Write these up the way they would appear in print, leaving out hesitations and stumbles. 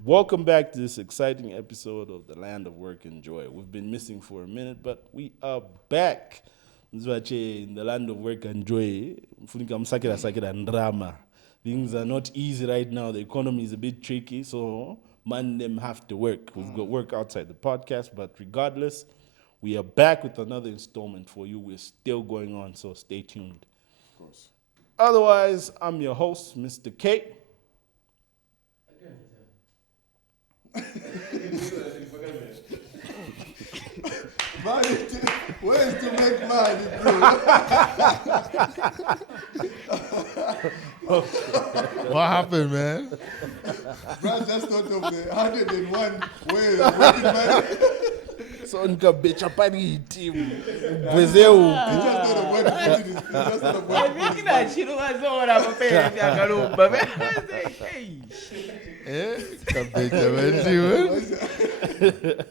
Welcome back to this exciting episode of The Land of Work and Joy. We've been missing for a minute, but we are back. Mzwache, in the land of work and joy. Mfunika msakira sakira and drama. Things are not easy right now. The economy is a bit tricky, so man them have to work. We've got work outside the podcast, but regardless, we are back with another installment for you. We're still going on, so stay tuned. Of course. Otherwise, I'm your host, Mr. K. Ways to make money, bro. What happened, man? Bro, just thought of the 101 ways of making money. So nika becha pani team. He just thought of one business. He just thought of one business.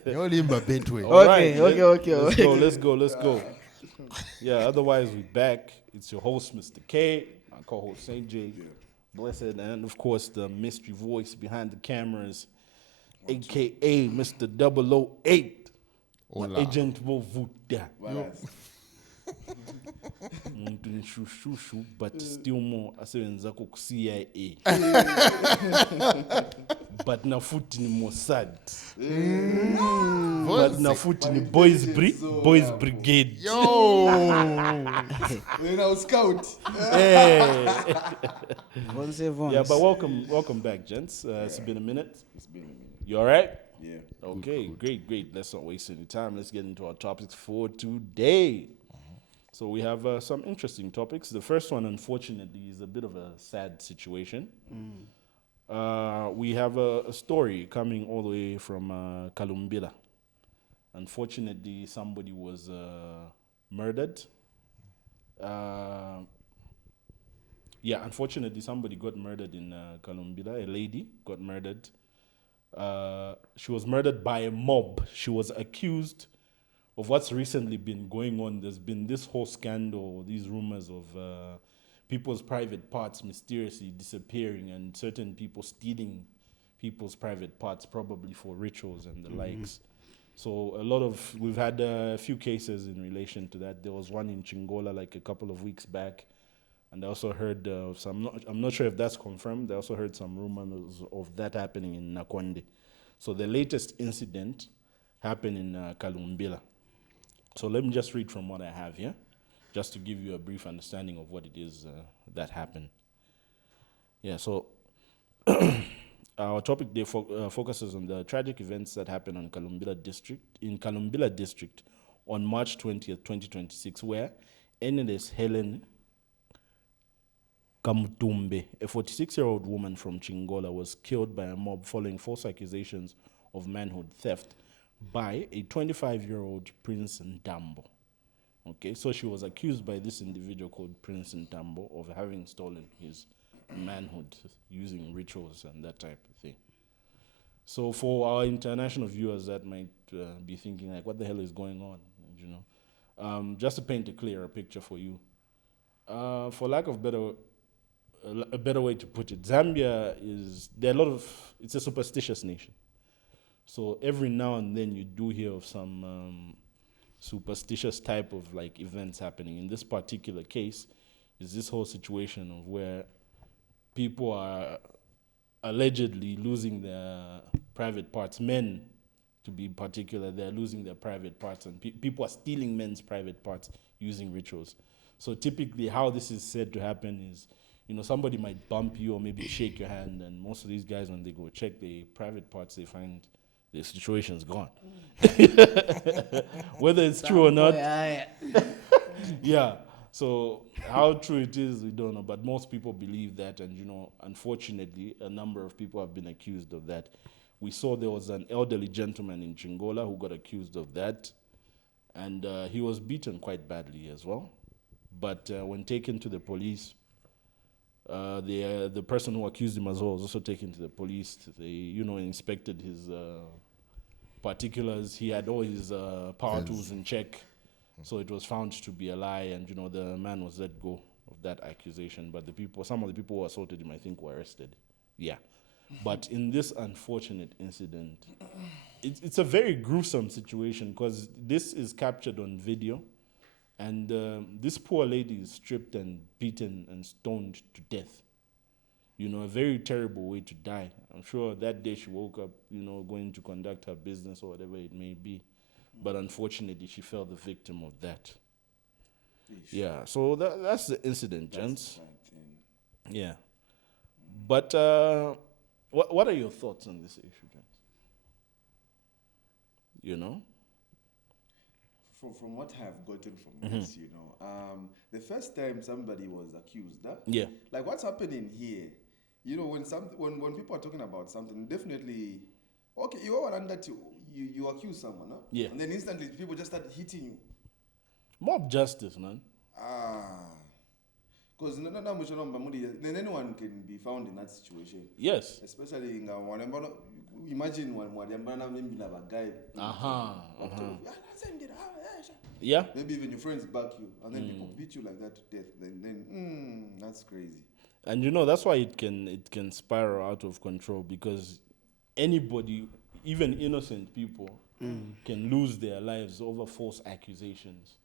You only in my Bentway. All right, Okay. Let's go. Yeah, otherwise we're back. It's your host, Mr. K, my co-host, St. J, Blessed, and of course the mystery voice behind the cameras, a.k.a. Mr. 008, Hola. Agent Vovuda. Balance. Shushu, but still more asebenza ku CIA. But na futhi ni Mossad. But na futhi ni Boys Brigade. Yo! Then I was scout. Hey. Once. Yeah, but welcome back, gents. It's been a minute. It's been a minute. You all right? Yeah. Okay, great. Let's not waste any time. Let's get into our topics for today. So we have some interesting topics. The first one, unfortunately, is a bit of a sad situation. We have a story coming all the way from Kalumbila. Unfortunately, somebody was murdered. Unfortunately, somebody got murdered in Kalumbila. A lady got murdered. She was murdered by a mob. She was accused of what's recently been going on. There's been this whole scandal, these rumors of people's private parts mysteriously disappearing and certain people stealing people's private parts, probably for rituals and the likes. So we've had a few cases in relation to that. There was one in Chingola like a couple of weeks back. And I also heard I'm not sure if that's confirmed. I also heard some rumors of that happening in Nakonde. So the latest incident happened in Kalumbila. So let me just read from what I have here, just to give you a brief understanding of what it is that happened. Yeah, so our topic there focuses on the tragic events that happened in Kalumbila district on March 20th, 2026, where NLS Helen Kamutumbe, a 46-year-old woman from Chingola, was killed by a mob following false accusations of manhood theft by a 25-year-old Prince Ntambo. Okay, so she was accused by this individual called Prince Ntambo of having stolen his manhood using rituals and that type of thing. So for our international viewers that might be thinking like, what the hell is going on? Just to paint a clearer picture for you, for lack of a better way to put it, Zambia it's a superstitious nation. So every now and then you do hear of some superstitious type of like events happening. In this particular case, is this whole situation of where people are allegedly losing their private parts. Men, to be particular, they're losing their private parts, and people are stealing men's private parts using rituals. So typically how this is said to happen is, somebody might bump you or maybe shake your hand, and most of these guys, when they go check their private parts, they find the situation's gone. Whether it's true or not, yeah. So how true it is, we don't know. But most people believe that, and unfortunately, a number of people have been accused of that. We saw there was an elderly gentleman in Chingola who got accused of that, and he was beaten quite badly as well. But when taken to the police, the person who accused him as well was also taken to the police. They, inspected his particulars. He had all his power tools in check. So it was found to be a lie, and the man was let go of that accusation. But some of the people who assaulted him, I think, were arrested. Yeah. But in this unfortunate incident, it's a very gruesome situation because this is captured on video, and this poor lady is stripped and beaten and stoned to death. You know, a very terrible way to die. I'm sure that day she woke up, you know, going to conduct her business or whatever it may be. But unfortunately, she fell the victim of that. Yeah, so that's the incident, gents. Yeah. But what are your thoughts on this issue, gents? You know? From what I have gotten from this, you know, the first time somebody was accused, Yeah. like what's happening here, you know, when people are talking about something, definitely, okay, you are under you accuse someone, huh? Yeah. And then instantly people just start hitting you. Mob justice, man. Because then anyone can be found in that situation. Yes. Especially imagine one guy. Yeah. Maybe even your friends back you, and then people beat you like that to death. Then that's crazy. And you know, that's why it can spiral out of control, because anybody, even innocent people, can lose their lives over false accusations.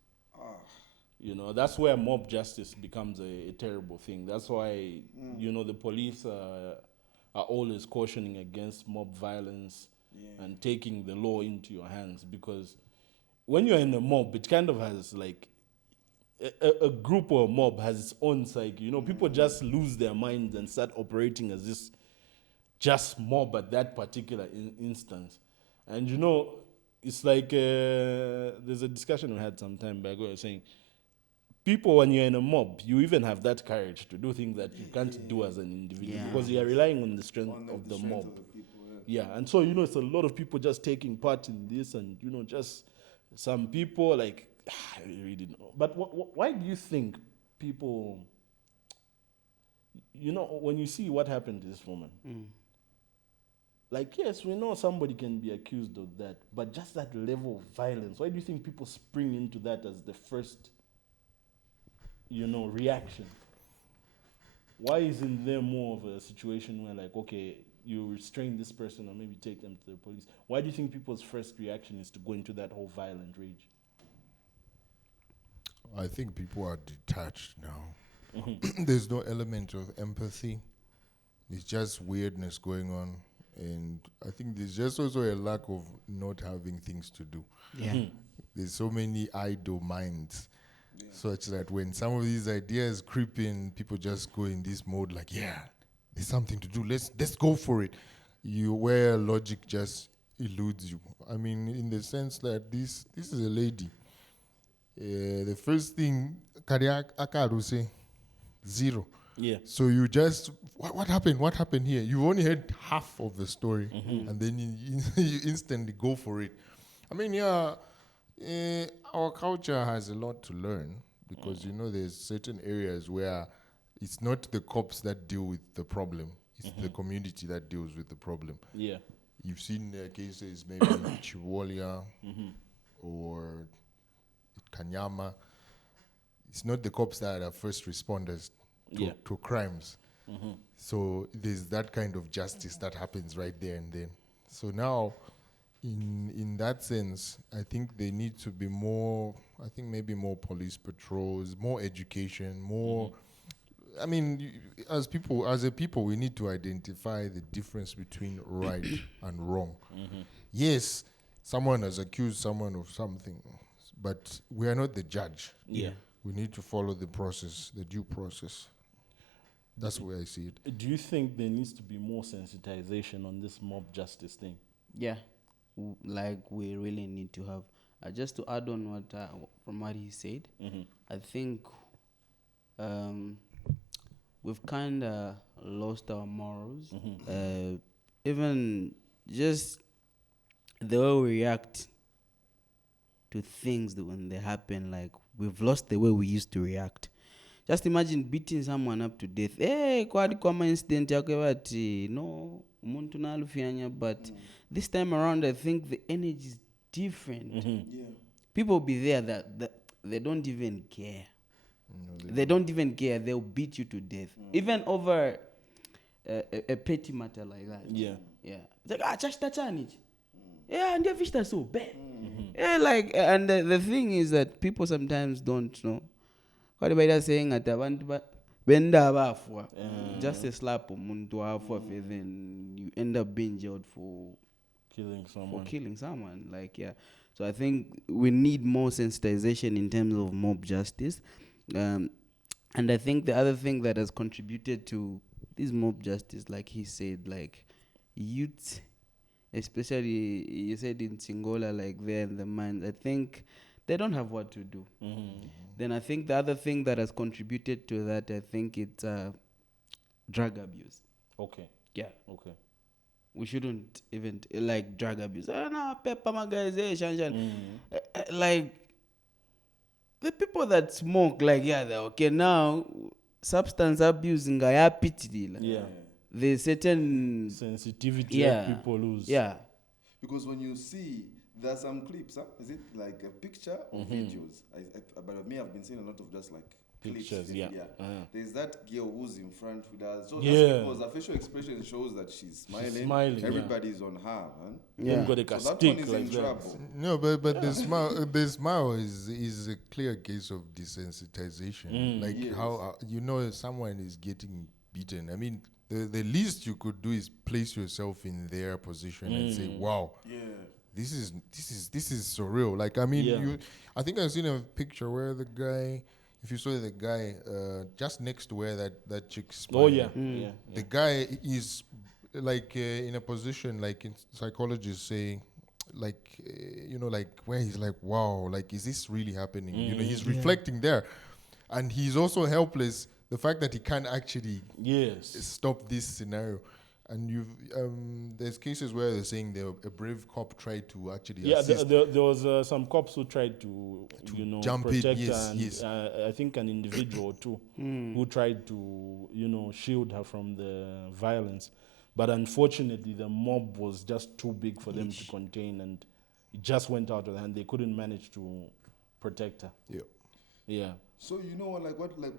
You know, that's where mob justice becomes a terrible thing. That's why, you know, the police are always cautioning against mob violence and taking the law into your hands, because when you're in a mob, it kind of has like a group or a mob has its own psyche. You know, people just lose their minds and start operating as this just mob at that particular instance. And you know, it's like there's a discussion we had some time back saying, people, when you're in a mob, you even have that courage to do things that you can't do as an individual, because you are relying on the strength of the mob. And so, you know, it's a lot of people just taking part in this, and, you know, just some people, like, I really don't know. But why do you think people, you know, when you see what happened to this woman, like, yes, we know somebody can be accused of that, but just that level of violence, why do you think people spring into that as the first, you know, reaction? Why isn't there more of a situation where, like, okay, you restrain this person or maybe take them to the police? Why do you think people's first reaction is to go into that whole violent rage? I think people are detached now. There's no element of empathy. It's just weirdness going on. And I think there's just also a lack of not having things to do. There's so many idle minds, such that when some of these ideas creep in, people just go in this mode like, yeah, there's something to do. Let's go for it. Where logic just eludes you. I mean, in the sense that this is a lady. The first thing, cardiac akaru say, 0. Yeah. So you just, what happened? What happened here? You've only heard half of the story, and then you instantly go for it. I mean, our culture has a lot to learn, because, you know, there's certain areas where it's not the cops that deal with the problem. It's the community that deals with the problem. Yeah. You've seen cases maybe in Chivolia or Kanyama. It's not the cops that are first responders to crimes. So there's that kind of justice that happens right there and then. So now, in that sense, I think they need to be more, I think maybe more police patrols, more education, more... I mean, as a people, we need to identify the difference between right and wrong. Yes, someone has accused someone of something, but we are not the judge. Yeah. We need to follow the process, the due process. That's the way I see it. Do you think there needs to be more sensitization on this mob justice thing? Yeah, like we really need to have. Just to add on what from what he said, I think we've kind of lost our morals. Even just the way we react to things when they happen, like we've lost the way we used to react. Just imagine beating someone up to death. Kwa incident yako bati no umuntu nalufyanya, but this time around I think the energy is different. People be there that they don't even care. They don't even care. They'll beat you to death. Even over a petty matter like that. Yeah. Yeah. It's like, just touch on it. Yeah, and the fish that's so bad. Yeah, like, and the thing is that people sometimes don't know. What about that saying at the benda bafwa? Just a slap umuntu afwa, then you end up being jailed for killing someone. Like, yeah. So I think we need more sensitization in terms of mob justice. And I think the other thing that has contributed to this mob justice, like he said, like youth, especially you said in Singola, like they're in the mines, I think they don't have what to do. Then I think the other thing that has contributed to that, I think it's drug abuse. Okay. Yeah. Okay. We shouldn't even like drug abuse. No, pepper my guys, shan. Like the people that smoke, like they're okay now. Substance abuse in pity. Yeah. There's certain sensitivity that people lose. Yeah. Because when you see, there are some clips, is it like a picture or videos? But me, I've been seeing a lot of just like pictures, clips. There's that girl who's in front with us. So that's because her facial expression shows that she's smiling. Everybody's on her, man. Yeah. Got like so a that stick one is like in that. trouble. No, but the smile is a clear case of desensitization. Like how someone is getting beaten. I mean, the least you could do is place yourself in their position and say, "Wow, this is surreal." Like, I mean, I think I've seen a picture where the guy, if you saw the guy just next to where that chick spotted, the guy is like in a position like in psychologists say, like like where he's like, wow, like is this really happening? He's reflecting there, and he's also helpless. The fact that he can't actually stop this scenario. And there's cases where they're saying a brave cop tried to actually assist. There was some cops who tried to jump protect in, her, and I think an individual too who tried to shield her from the violence, but unfortunately the mob was just too big for them to contain, and it just went out of hand. They couldn't manage to protect her. Yeah. So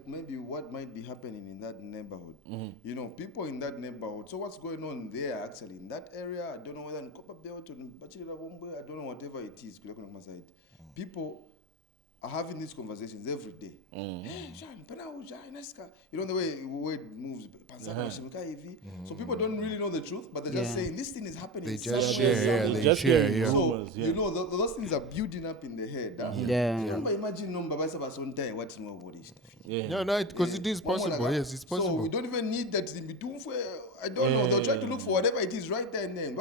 maybe what might be happening in that neighborhood? People in that neighborhood. So what's going on there actually in that area? I don't know whether in Copper Belt or in Bachira Bombe, I don't know, whatever it is. People are having these conversations every day. The way it moves. So people don't really know the truth, but they're just saying this thing is happening. They just share. They share. So those things are building up in the head. Imagine what No, because it is possible. Yes, it's possible. So we don't even need that in between. I don't know. They'll try to look for whatever it is right there and then.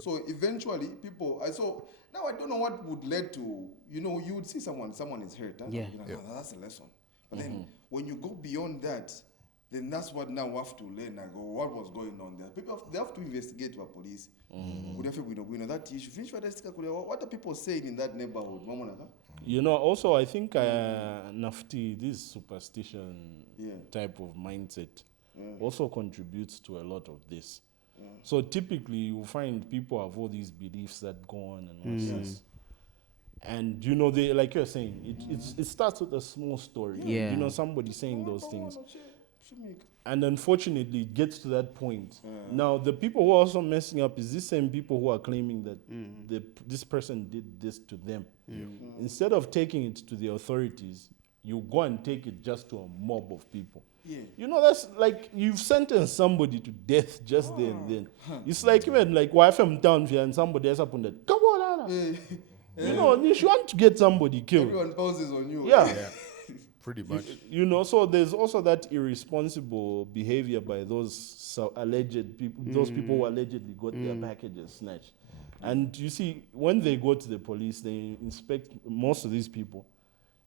So eventually, people. Now I don't know what would lead to. You would see someone is hurt. That's a lesson. But then when you go beyond that, then that's what now we have to learn and go, what was going on there? People they have to investigate with police. We know that issue. What are people saying in that neighborhood? Also I think Nafti, this superstition type of mindset also contributes to a lot of this. So typically you find people have all these beliefs that go on and what's this. And they, like you're saying, it starts with a small story. Somebody saying those things. And unfortunately it gets to that point. Now the people who are also messing up is the same people who are claiming that this person did this to them. Instead of taking it to the authorities, you go and take it just to a mob of people. That's like you've sentenced somebody to death just there and then. It's like even like wife I'm down here and somebody else up on that. Come on, Anna. If you want to get somebody killed, everyone pauses on you. Pretty much. So there's also that irresponsible behavior by those alleged people, those people who allegedly got their packages snatched. And you see, when they go to the police, they inspect most of these people.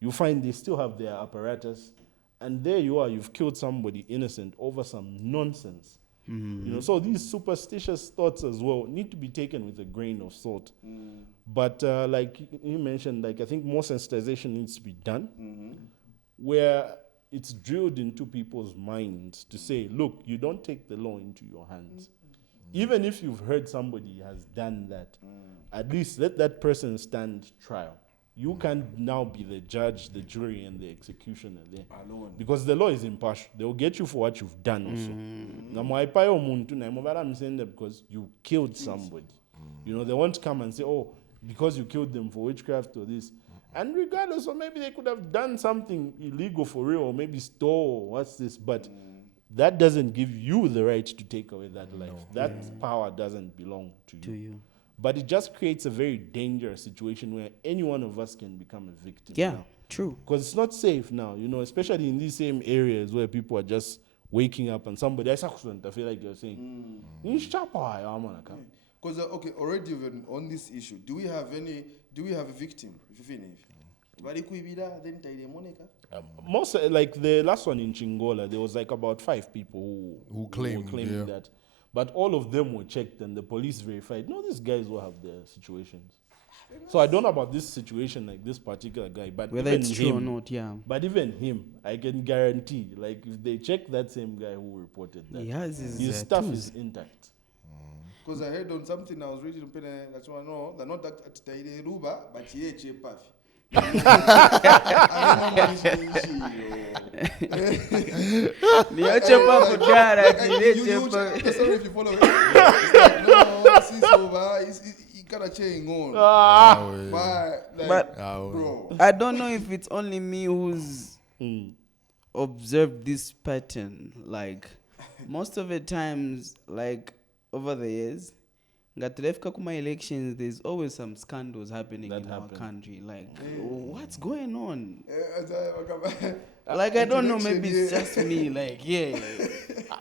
You find they still have their apparatus. And there you are, you've killed somebody innocent over some nonsense. So these superstitious thoughts as well need to be taken with a grain of salt. But like you mentioned, like I think more sensitization needs to be done, where it's drilled into people's minds to say, look, you don't take the law into your hands. Even if you've heard somebody has done that, at least let that person stand trial. you can't now be the judge, the jury, and the executioner there. Alone. Because the law is impartial. They will get you for what you've done also. Because you killed somebody. You know, they won't come and say, oh, because you killed them for witchcraft or this. And regardless, or maybe they could have done something illegal for real, or maybe stole, what's this, but that doesn't give you the right to take away that life. That power doesn't belong to you. But it just creates a very dangerous situation where any one of us can become a victim. Yeah, true. Because it's not safe now, you know, especially in these same areas where people are just waking up and somebody, I feel like you're saying, because okay, already even on this issue, do we have a victim? Most like the last one in Chingola, there was like about 5 people who claimed that, but all of them were checked and the police verified. No, these guys will have their situations. So I don't know about this situation, like this particular guy, but whether even it's him, true or not, yeah. But even him, I can guarantee, like if they check that same guy who reported that, his stuff is intact. Because I heard on something I was reading, that's one no, they're not at Ruba, but he Puffy. Sorry if you follow it. No, since over, he kind of changing on. But bro, I don't know if it's only me who's observed this pattern. Like most of the times, like over the years, Ngatrefka kuma elections, there's always some scandals happening in our country. Like, what's going on? Like, I don't know, maybe it's just me. Like,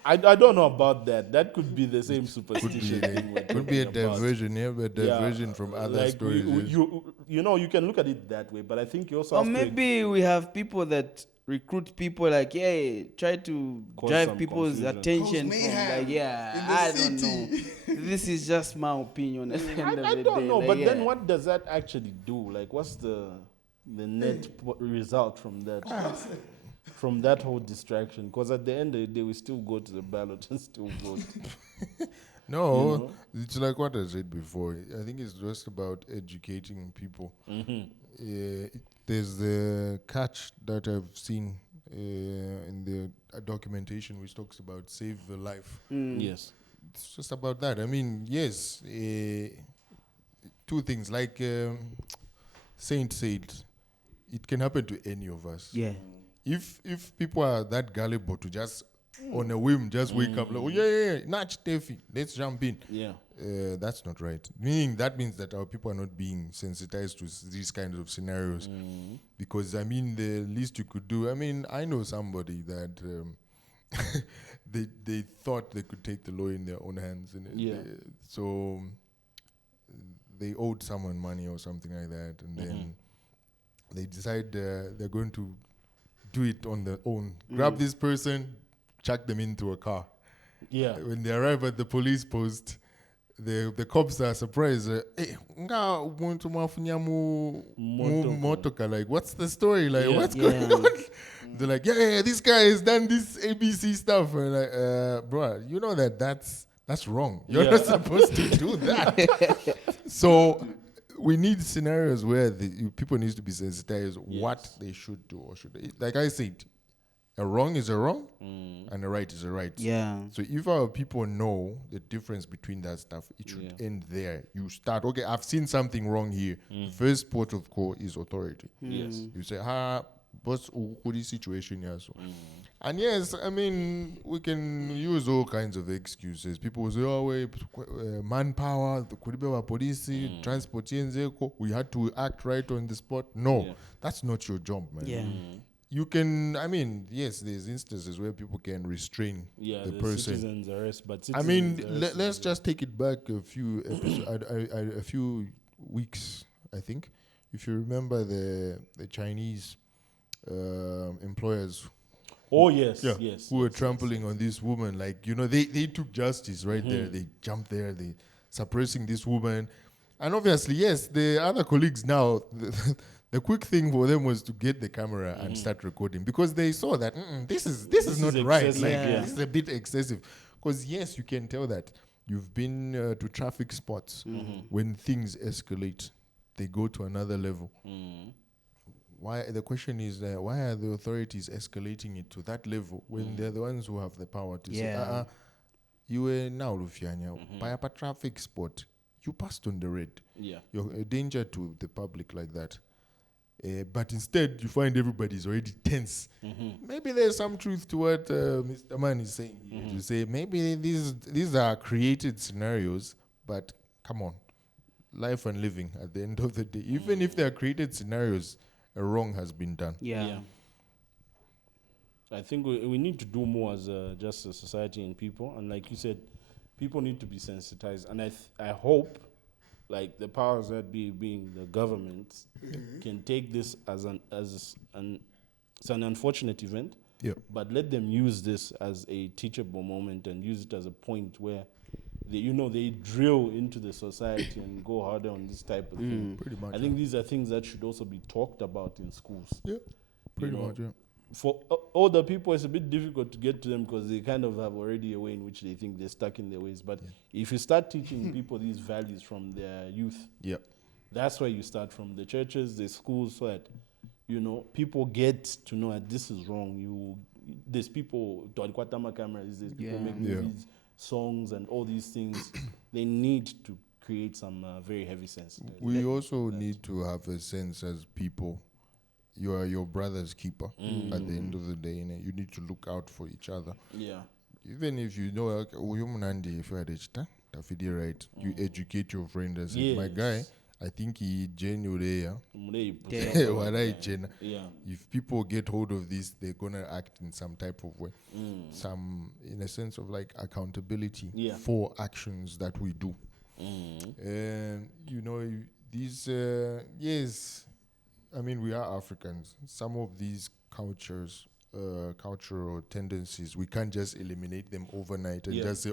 I don't know about that. That could be the same superstition thing. Could be a diversion, but diversion from other like stories. You know, you can look at it that way, but I think you also or have maybe we have people that recruit people like, try to drive people's attention from like, I don't know. This is just my opinion. At the end of I the don't day. know, like, but then what does that actually do? Like, what's the net result from that? From that whole distraction? Because at the end of the day, we still go to the ballot and still vote. No, You know? it's like what I said before. I think it's just about educating people. There's the catch that I've seen in the documentation which talks about save the life. Yes. It's just about that. I mean, yes, 2 things. Like Saint said, it can happen to any of us. Yeah. If people are that gullible to just on a whim just wake up like, Natch Tefi, let's jump in. Yeah. That's not right. Meaning that means that our people are not being sensitized to these kinds of scenarios. Because I mean, the least you could do. I mean, I know somebody that they thought they could take the law in their own hands, and so they owed someone money or something like that, and then they decide they're going to do it on their own. Grab this person, chuck them into a car. Yeah. When they arrive at the police post, the cops are surprised. Hey, like, what's the story? Like, what's going on? They're like, this guy has done this ABC stuff. And like, bro, you know that's wrong. You're not supposed to do that. So we need scenarios where people need to be sensitized what they should do or should. Like I said, a wrong is a wrong and a right is a right. Yeah. So if our people know the difference between that stuff, it should end there. You start, okay, I've seen something wrong here. First port of call is authority. Yes. You say, what's the situation here? So. And yes, I mean, we can use all kinds of excuses. People will say, manpower, the Kuribewa police, transport, we had to act right on the spot. No, that's not your job, man. Yeah. You can, I mean, yes, there's instances where people can restrain the person. Citizens arrest, but I mean, let's just take it back a few a few weeks, I think. If you remember the Chinese employers. Oh, yes. Who were trampling on this woman. Like, you know, they took justice right there. They jumped there. They suppressing this woman. And obviously, yes, the other colleagues now, the quick thing for them was to get the camera and start recording because they saw that this is not right. Like, this is a bit excessive. Because, yes, you can tell that you've been to traffic spots when things escalate. they go to another level. Why? The question is, why are the authorities escalating it to that level when they're the ones who have the power to say, you were now Lufianya, by a traffic spot, you passed on the red. Yeah. You're a danger to the public like that. But instead, you find everybody's already tense. Maybe there's some truth to what Mr. Man is saying here, to say maybe these are created scenarios, but come on, life and living at the end of the day. Even if they are created scenarios, a wrong has been done. Yeah. I think we need to do more as just a society and people. And like you said, people need to be sensitized. And I hope, like the powers that be, being the government, can take this as it's an unfortunate event. Yep. But let them use this as a teachable moment and use it as a point where they drill into the society and go harder on this type of thing. Pretty much. I think these are things that should also be talked about in schools. Yeah, pretty know, much, yeah. For older people, it's a bit difficult to get to them because they kind of have already a way in which they think they're stuck in their ways. But if you start teaching people these values from their youth, that's where you start, from the churches, the schools, so that, people get to know that this is wrong. There's people, Twalikwatama cameras, there's people making movies, songs, and all these things. They need to create some very heavy sense. We also need to have a sense as people. You are your brother's keeper at the end of the day. You need to look out for each other. Yeah. Even if you know, if you are right, you educate your friend and say, my guy, I think he genuinely, if people get hold of this, they're going to act in some type of way. In a sense of like accountability for actions that we do. And, these, yes, I mean, we are Africans. Some of these cultural tendencies, we can't just eliminate them overnight and just say,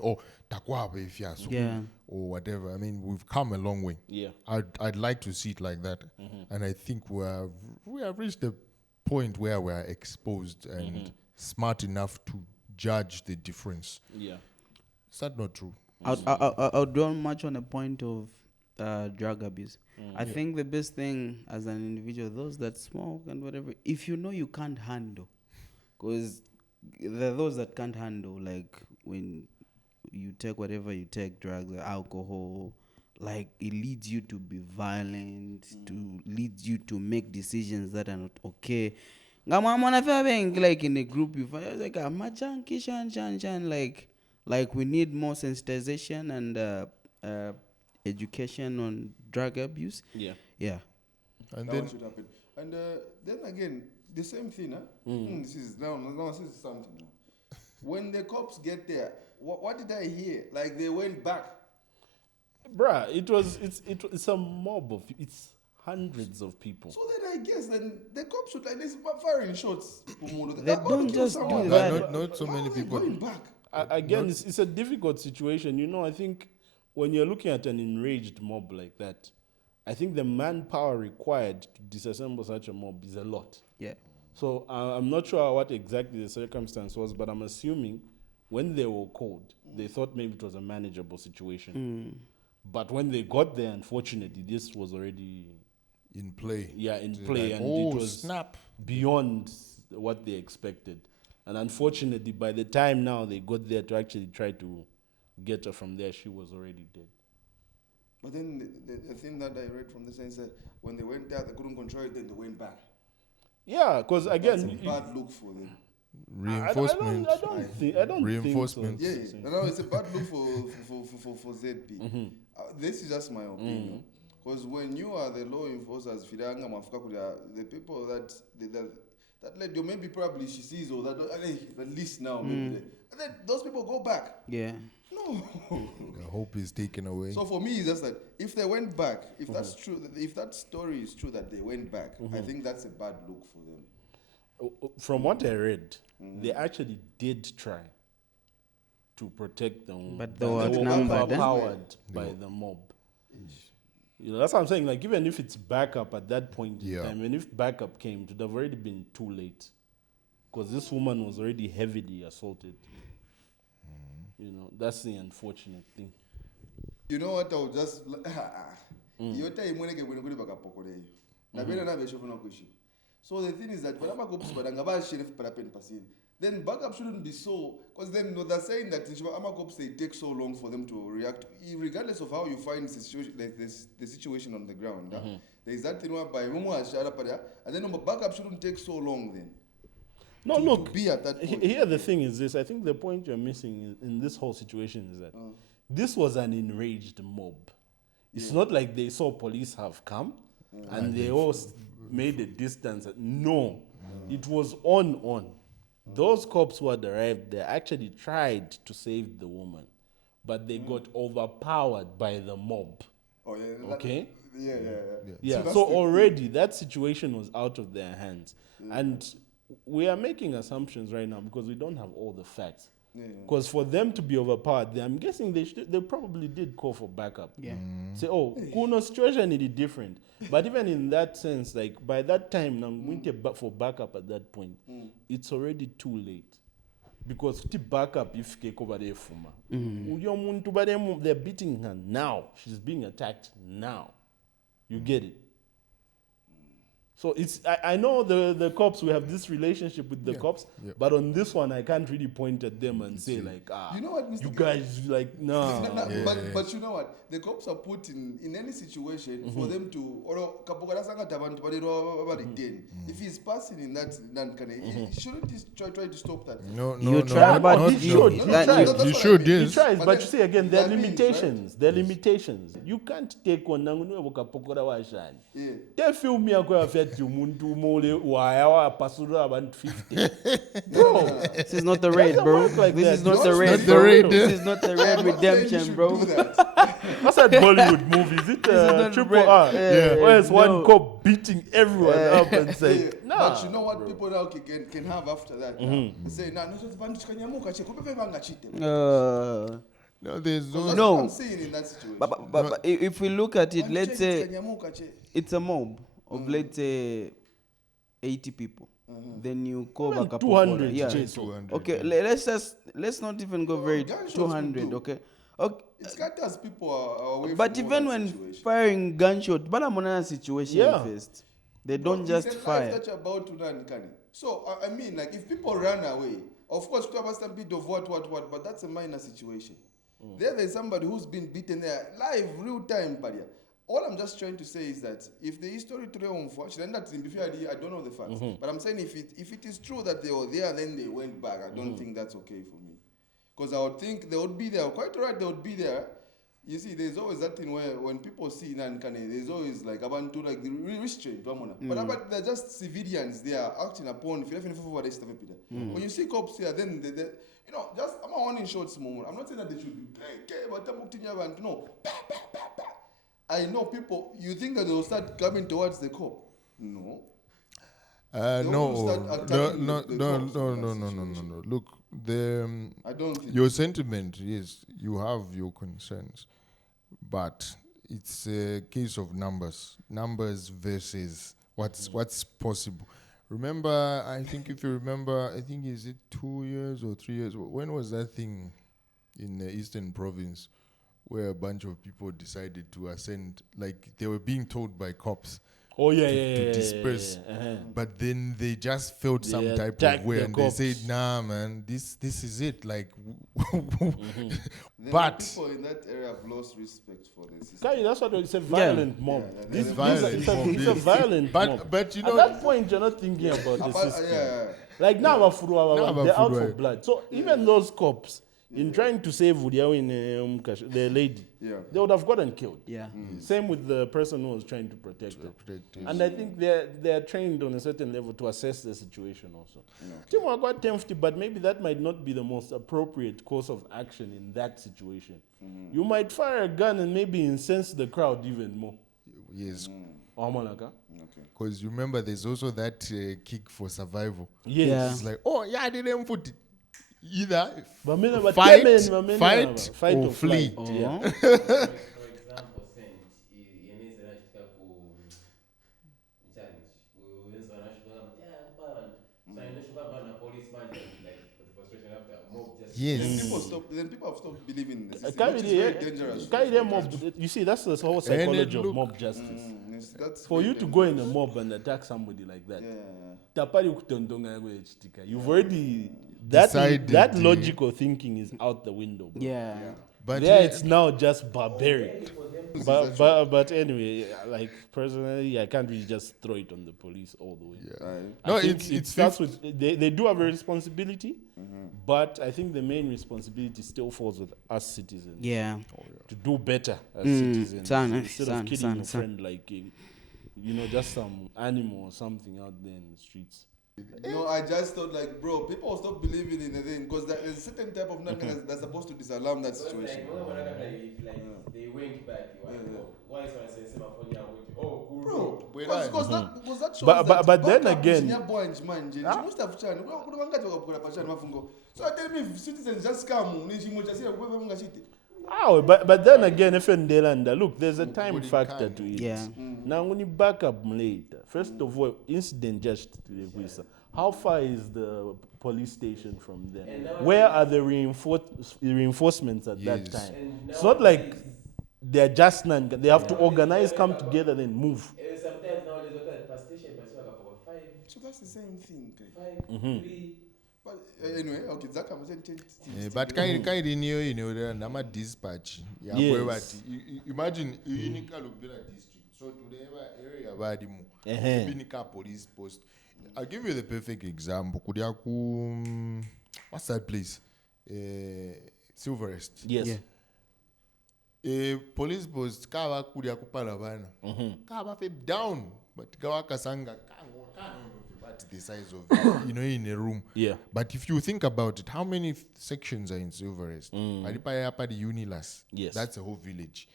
takwabe fiaso, or whatever. I mean, we've come a long way. Yeah. I'd like to see it like that. And I think we have reached a point where we are exposed and smart enough to judge the difference. Yeah. Is that not true? I'll draw much on the point of drug abuse. I think the best thing as an individual, those that smoke and whatever, if you know you can't handle, because there are those that can't handle, like when you take whatever you take, drugs or alcohol, like it leads you to be violent, to leads you to make decisions that are not okay. Like in a group, you find like like we need more sensitization and education on drug abuse. Yeah. And that then should happen. And then again, the same thing. This is something. When the cops get there, what did I hear? Like they went back. Bruh, it's a mob of, it's hundreds of people. So then I guess then the cops should like this firing shots. They don't just do that. Not so many people. Going back. Again, it's a difficult situation. I think when you're looking at an enraged mob like that, I think the manpower required to disassemble such a mob is a lot. Yeah. So I'm not sure what exactly the circumstance was, but I'm assuming when they were called, they thought maybe it was a manageable situation. But when they got there, unfortunately, this was already in play. Yeah, in It's play, like, and oh, it was snap. beyond what they expected. And unfortunately, by the time now they got there to actually try to get her from there, she was already dead. But then the thing that I read from the sense that when they went there, they couldn't control it, then they went back. Yeah, because again, That's a bad look for them. Reinforcement. I don't Reinforcement. think so. Yeah, no, it's a bad look for ZP. This is just my opinion. Because when you are the law enforcers, the people that lady, or maybe probably she sees, or that at least now, maybe and then those people go back. Yeah. No. The hope is taken away. So for me, it's just that if they went back, if that's true, if that story is true that they went back, I think that's a bad look for them. From what I read, they actually did try to protect them, but they were outnumbered, overpowered by the mob. That's what I'm saying. Like, even if it's backup at that point in time, and if backup came, it would have already been too late, because this woman was already heavily assaulted. That's the unfortunate thing. You know what? I'll just iyo time mweneke bwene kuli bakapokoleyo nabena nabeshofuna kwishipa. So the thing is that when amacops badanga ba sheriff parapen pasini, then backup shouldn't be so, because then they're saying that amacops they take so long for them to react, regardless of how you find the situation, like the situation on the ground. There is that thing whereby and then backup shouldn't take so long then. No, look, to be at that point. Here the thing is this. I think the point you're missing in this whole situation is that this was an enraged mob. It's not like they saw police have come and they all made a distance. No, it was on. Those cops who had arrived, they actually tried to save the woman, but they got overpowered by the mob. Oh, yeah. Okay? Yeah. So already that situation was out of their hands. And we are making assumptions right now because we don't have all the facts. Because for them to be overpowered, I'm guessing they probably did call for backup. Say, oh, Kuno situation is different. But even in that sense, like by that time, for backup at that point, it's already too late. Because to backup if they're beating her now. She's being attacked now. You get it? So it's I know the cops, we have this relationship with the cops, but on this one I can't really point at them and say like, you know what, Mr. you guys like no. But you know what? The cops are put in any situation for them to if he's passing in that he shouldn't try to stop that. No, You try, but he should. You should, He yes. tries, but you see again, there are that means, limitations. There are limitations. You can't take one ukapokora washani. Te film yako ya fiat umuntu mole wa pasura abantu 50. No, This is not the raid, doesn't bro. work like This that. is not It's the not raid, the bro. raid. This is not the I'm raid not saying you redemption, should bro. do that. that's a Bollywood movie. Is it not Triple red. R? Where it's one No. cop beating everyone up and saying, nah. But you know what people now can have after that? They say, nah, No, there's that's no. what I'm saying in that situation. But if we look at it, let's say it's a mob of let's say 80 people. Then you call Even back up 200, yeah. Jay. 200, Okay, let's not even go very gunshots 200. will do. Okay. It's got us people are away But from even all that when situation. firing gunshot, but I'm on a situation Yeah. first. They don't It's just a life fire. that you're about to run, Kani. So I mean, like if people run away, of course, to have a stampede of what, but that's a minor situation. There's somebody who's been beaten there live, real time, Paria. All I'm just trying to say is that if the history to their own fortune, and that's I don't know the facts, but I'm saying if it is true that they were there, then they went back. I don't think that's okay for me, because I would think they would be there. Quite right, they would be there. You see, there's always that thing where when people see Nankane, there's always like abantu like the restraint, but they're just civilians. They are acting upon. When you see cops here, then they you know, just I'm on in short moment. I'm not saying that they should be but no. I know people. You think that they will start coming towards the cop? No. No. Look, I don't think your sentiment, yes, you have your concerns, but it's a case of numbers versus what's possible. Remember, I think if you remember, I think is it 2 years or 3 years? When was that thing in the Eastern Province where a bunch of people decided to ascend, like they were being told by cops to disperse, but then they just felt some type of way and they said, nah man, this is it, like but people in that area have lost respect for the system. Kai, that's what it's a violent mob. Yeah, it's violent. It's a violent mob. But you At know, that point, you're not thinking about the system. Yeah. Like now, they're out for Furua. blood. So even those cops, in trying to save the lady, they would have gotten killed. Yeah. Same with the person who was trying to protect her. And I think they're trained on a certain level to assess the situation also. Timo got 1050, but maybe that might not be the most appropriate course of action in that situation. You might fire a gun and maybe incense the crowd even more. yes, Omalaka. because you remember there's also that kick for survival. Yes. Yeah. It's like, oh yeah, I didn't put it. Either Fight fight or flee. Yeah. For example, Yes. Then people have stopped believing in the system, which is very dangerous. Mob, you see, that's the whole psychology of mob justice. That's For very you to go in a dangerous. mob and attack somebody like that, Yeah. you've already that Decided, logical thinking is out the window. Bro. Yeah. But There yeah, it's now just barbaric. But anyway, like personally, I can't really just throw it on the police all the way. no, I think it starts with they do have a responsibility, but I think the main responsibility still falls with us citizens. Yeah. To do better as citizens son, instead son, of killing son, your son. friend like just some animal or something out there in the streets. No, I just thought like, bro, people stop believing in the thing because there's a certain type of niggas that's supposed to disalarm that situation. They went back. Why is my sense of phone? Oh, Bro, Wait, because that shows But then again, so I tell me if citizens just come but then again, if in Delanda, look, there's a time Nobody factor can. to it. Yeah. Now, when you back up later, first of all, incident just how far is the police station from there? Where are the reinforcements at that Yes. time? It's not like they're just none. They have to organize, come together, then move. Sometimes nowadays, look at the station, but you have about 5, So that's the same thing. 3. But anyway, okay, Zaka was but kind in nama dispatch. Yeah, Yes. where what? Imagine you in Kalumbila district. So to the area Vadimu, Binika police post. I'll give you the perfect example. Kudiaku, what's that place? Silverest. Yes. Yeah. Police post kawa Kudiaku Palavana. Kawa fed down, but Kawa Kasanga but the size of in a room. Yeah. But if you think about it, how many sections are in Silverest? Adipayapa the Unilas. Yes. That's a whole village.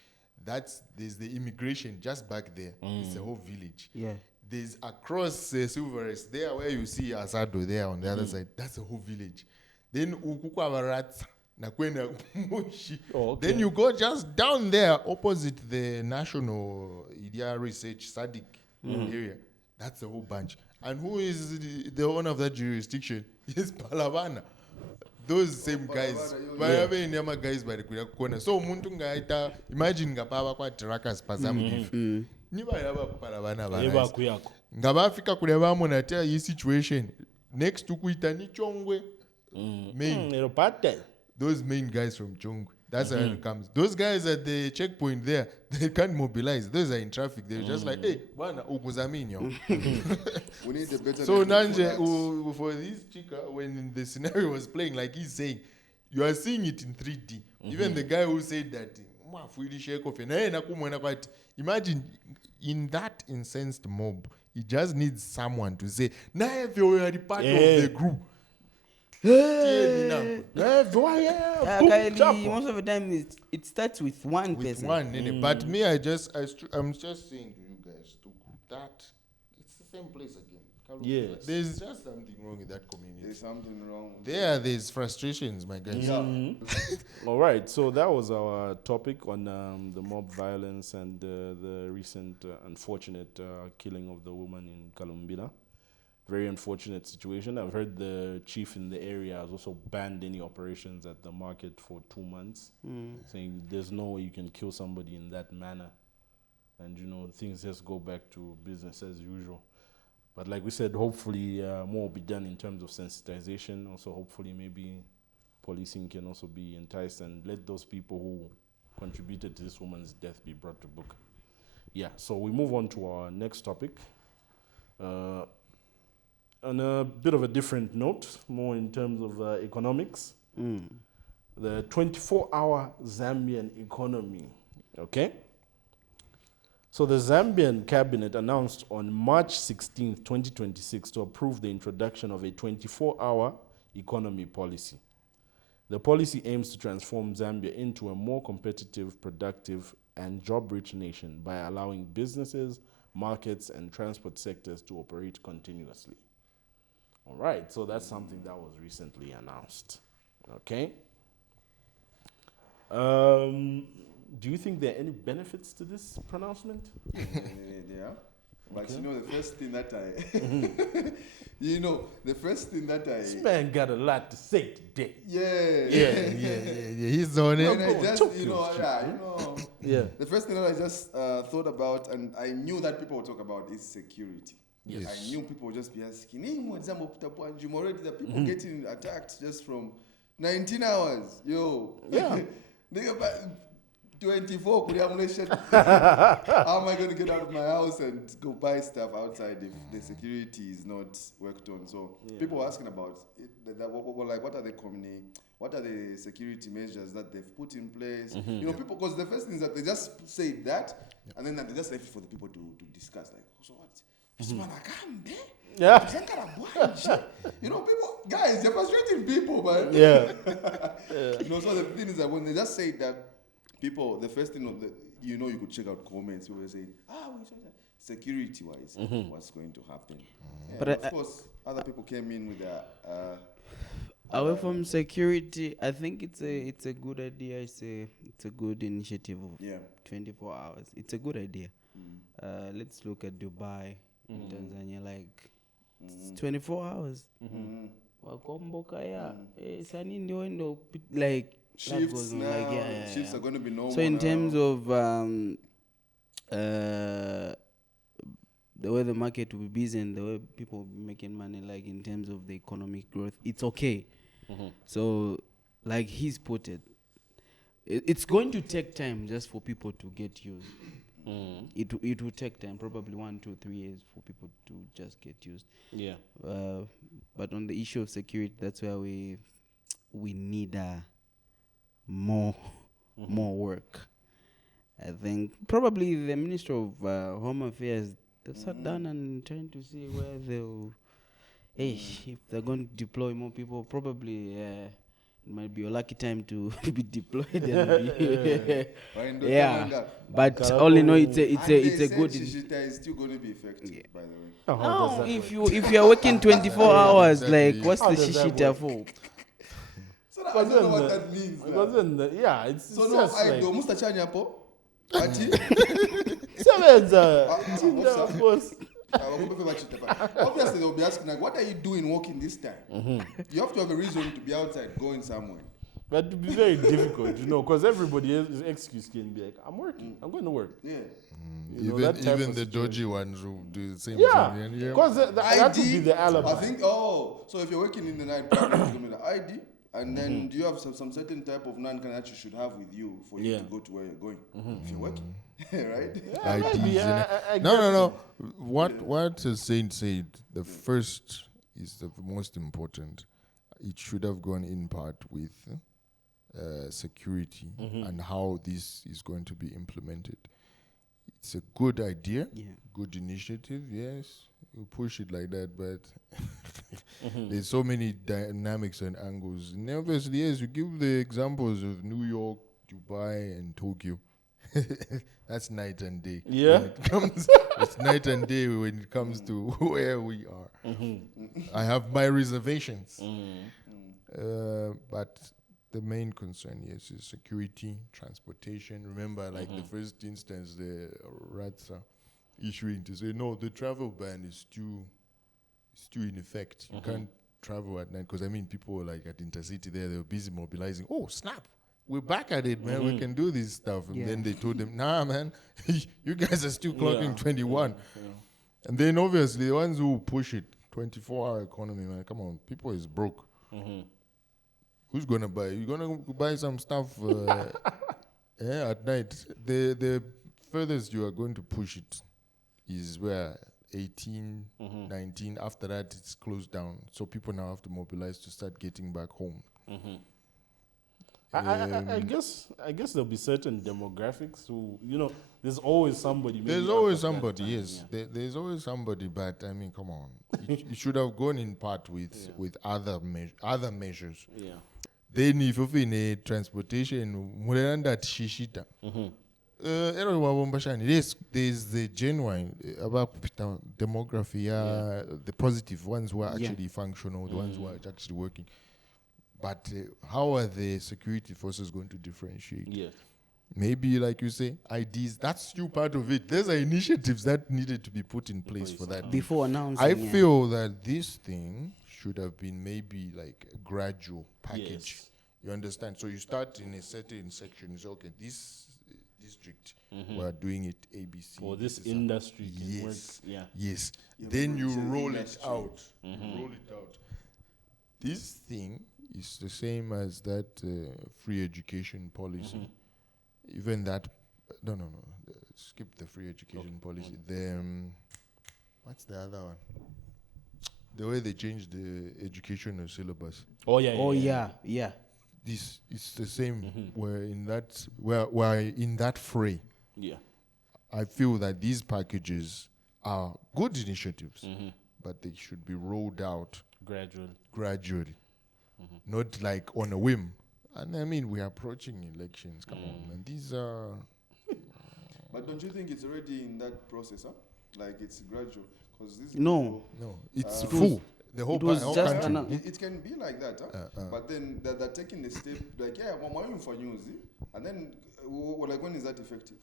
There's the immigration just back there. It's a whole village. Yeah. There's across Silverest, there where you see Asado there on the other side, that's a whole village. Then Ukukwavarats, Nakwena Moshi. Oh, okay. Then you go just down there opposite the National Idea Research SADC area. That's a whole bunch. And who is the owner of that jurisdiction? Yes, Palavana. Those same guys. Bayama guys by the corner. So muntu ngaita imagine ngapaba kwa trackers pazamu. Niba yaba Palavana bana. Ngabafika kule bamu na tell you situation. Next to kuita ni Chongwe. Main. Those main guys from Chongwe. That's how it comes. Those guys at the checkpoint there, they can't mobilize. Those are in traffic. They're just like, hey, bwana, ukuzaminyo. We need a better. So Nanje, for this chica, when the scenario was playing, like he's saying, you are seeing it in 3D. Even the guy who said that, imagine in that incensed mob, he just needs someone to say, "Nah, if you are part of the group." Kylie, most of the time it starts with one person. But me, I'm just saying to you guys, that it's the same place again. Yes. There's just something wrong with that community. There's something wrong. There's frustrations, my guys. All right, so that was our topic on the mob violence and the recent unfortunate killing of the woman in Kalumbila. Very unfortunate situation. I've heard the chief in the area has also banned any operations at the market for 2 months, saying there's no way you can kill somebody in that manner. And, things just go back to business as usual. But like we said, hopefully more will be done in terms of sensitization. Also, hopefully maybe policing can also be enticed and let those people who contributed to this woman's death be brought to book. Yeah, so we move on to our next topic. On a bit of a different note, more in terms of economics, the 24-hour Zambian economy, okay? So the Zambian cabinet announced on March 16, 2026 to approve the introduction of a 24-hour economy policy. The policy aims to transform Zambia into a more competitive, productive, and job-rich nation by allowing businesses, markets, and transport sectors to operate continuously. All right, so that's something that was recently announced. Okay. Do you think there are any benefits to this pronouncement? Yeah. But you know, the first thing that This man got a lot to say today. Yeah. He's on it. And I just, Yeah. the first thing that I just thought about, and I knew that people would talk about, is security. Yes. I knew people would just be asking, already the people getting attacked just from 19 hours. Yo. Yeah. Nigga, but 24, how am I going to get out of my house and go buy stuff outside if the security is not worked on? So people were asking about it, what are the security measures that they've put in place? You know, people, because the first thing is that they just say that, and then they just left it for the people to discuss. Like, so what? Yeah. You know, people, guys, they're frustrating people, man. Yeah. You know, so the thing is that when they just say that, people, the first thing, you could check out comments. People were saying, security-wise, what's going to happen? Yeah, But of course, other people came in with their... away from security, I think it's a good idea. It's a good initiative of 24 hours. It's a good idea. Let's look at Dubai, in Tanzania, like it's 24 hours. Wakomboka sani ndio like shifts now. Like, shifts are going to be normal. So in now. terms of the way the market will be busy and the way people will be making money, like in terms of the economic growth, it's okay. So, like he's put it, it's going to take time just for people to get used. It will take time, probably 1, 2, 3 years for people to just get used. Yeah. But on the issue of security, that's where we need more work. I think probably the Minister of Home Affairs, they've sat down and trying to see where they'll, if they're going to deploy more people, probably it might be a lucky time to be deployed. And but all in all, it's a good. Shishita is still going to be effective, by the way. No, if you are working 24 hours, like what's the shishita for? So I don't know what that means. It's so no, I do. Mr. Chanyapo. Ati. Of course. Obviously, they'll be asking, like, what are you doing working this time? You have to have a reason to be outside going somewhere. But to be very difficult, because everybody's excuse can be like, I'm working, I'm going to work. Yeah. Even the dodgy ones who do the same thing. Because that would be the alibi. I think, so if you're working in the night, probably it's going to be the ID. And then do you have some certain type of non that you should have with you for you to go to where you're going? If you're working, right? IDs. No. What Saint said, the first is the most important. It should have gone in part with security and how this is going to be implemented. It's a good idea, good initiative, yes. You push it like that, but there's so many dynamics and angles. And obviously, yes, you give the examples of New York, Dubai, and Tokyo. That's night and day. Yeah. It's night and day when it comes to where we are. I have my reservations. But the main concern, yes, is security, transportation. Remember, like the first instance, the rats are issuing to say, no, the travel ban is still in effect. You can't travel at night. Because, people were like at Intercity there, they were busy mobilizing. Oh, snap. We're back at it, man. We can do this stuff. And then they told them, nah, man, you guys are still clocking 21. And then, obviously, the ones who push it, 24-hour economy, man, come on, people is broke. Who's going to buy? You're going to buy some stuff at night. The furthest you are going to push it is where 18, 19. After that, it's closed down. So people now have to mobilize to start getting back home. I guess there'll be certain demographics who, there's always somebody. There's always somebody, yes. There's always somebody, but come on. It should have gone in part with other measures. Yeah. Then if you're in transportation, that shishita. Yes, there's the genuine about demography, the positive ones who are actually functional, the ones who are actually working. But how are the security forces going to differentiate? Yes. Maybe, like you say, IDs. That's still part of it. There's initiatives that needed to be put in place for that. Before announcing. I feel that this thing should have been maybe like a gradual package. Yes. You understand? So you start in a certain section. You say, okay, this district, we're doing it ABC. For this is industry can yes, work. Yeah. yes. Yeah, Then but you it's an roll it industry. out. Roll it out. This thing is the same as that free education policy. Even that, no. Skip the free education policy. The what's the other one? The way they changed the educational syllabus. Oh yeah. Oh yeah. This is the same. We're in that fray. Yeah. I feel that these packages are good initiatives, but they should be rolled out gradually, not like on a whim. And I mean, we're approaching elections. Come on, and these are. But don't you think it's already in that process, huh? Like it's gradual? Because this. No, it's full. The whole, it was whole just country. It can be like that, huh? But then they're taking the step, like, yeah, for news, and then, like, when is that effective?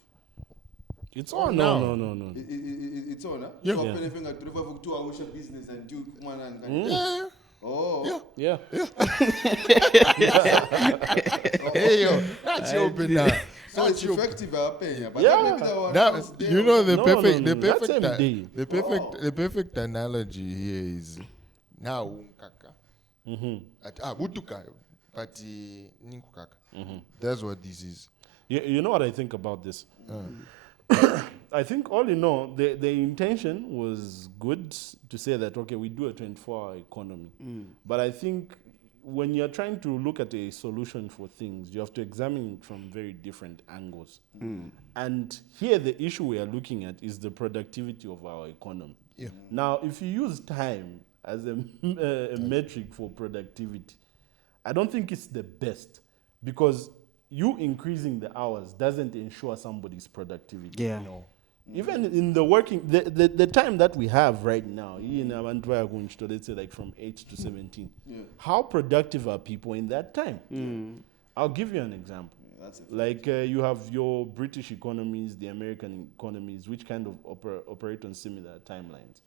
It's on now. No. It's on, huh? Yeah. So anything like 2 hours business and do one and Yeah. Oh. Yeah. Hey, yo, that's open now. So it's effective, but Yeah. then maybe that one Now, was there you know the No, perfect, no, the that's perfect, every day. the perfect analogy here is now unkaka. Butuka, but ninkukaka. That's what this is. You know what I think about this? I think all in all, the intention was good to say that, okay, we do a 24-hour economy. But I think when you're trying to look at a solution for things, you have to examine it from very different angles. And here the issue we are looking at is the productivity of our economy. Yeah. Now, if you use time as a metric for productivity, I don't think it's the best, because you increasing the hours doesn't ensure somebody's productivity. Yeah. No. Even in the working, the time that we have right now, let's say like from 8 to 17, how productive are people in that time? I'll give you an example. That's it. Like you have your British economies, the American economies, which kind of operate on similar timelines.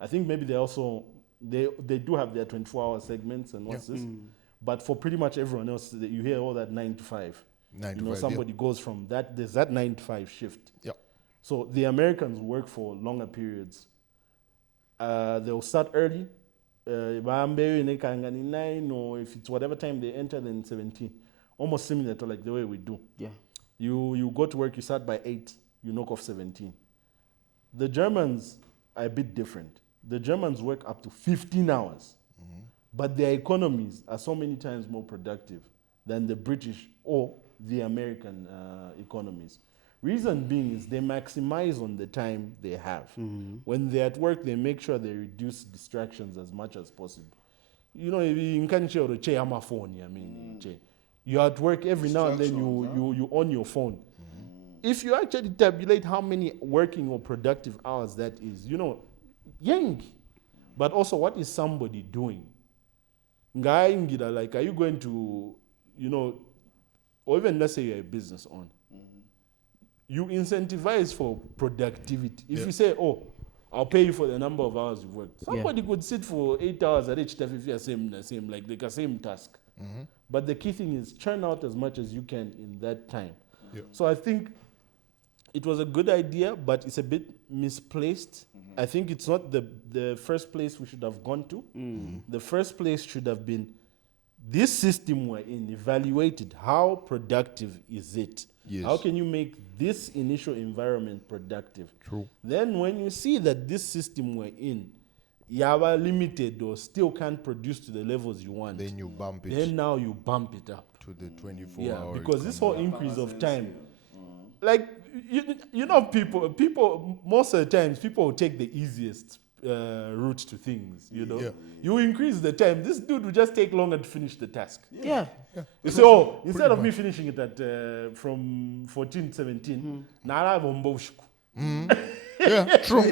I think maybe they do have their 24-hour segments and what's this, but for pretty much everyone else, you hear all that 9 to 5. 9 to 5, somebody goes from that. There's that 9 to 5 shift. Yeah. So the Americans work for longer periods. They'll start early. In 9, or if it's whatever time they enter, then 17. Almost similar to like the way we do. Yeah. You go to work, you start by 8, you knock off 17. The Germans are a bit different. The Germans work up to 15 hours. But their economies are so many times more productive than the British or the American economies. Reason being is they maximize on the time they have. When they're at work, they make sure they reduce distractions as much as possible. You know, you can't share the phone. I mean, you're at work every now and then. You on your phone. If you actually tabulate how many working or productive hours that is, yang. But also, what is somebody doing? Like, are you going to, or even let's say you're a business owner, you incentivize for productivity. If you say, oh, I'll pay you for the number of hours you've worked, somebody could sit for 8 hours at each time if you're same task. But the key thing is churn out as much as you can in that time. Yeah. So I think it was a good idea, but it's a bit misplaced. I think it's not the first place we should have gone to. The first place should have been this system we're in, evaluated. How productive is it? Yes. How can you make this initial environment productive? True. Then when you see that this system we're in, you are limited or still can't produce to the levels you want, Then you bump it then now you bump it up. to the 24 Yeah, hour. because this whole increase of time, Mm. like people most of the times people will take the easiest route to things. Yeah. You increase the time. This dude will just take longer to finish the task. Yeah. You say, oh, instead of me finishing it at from 14 to 17, now I have umboshiku. Yeah, true.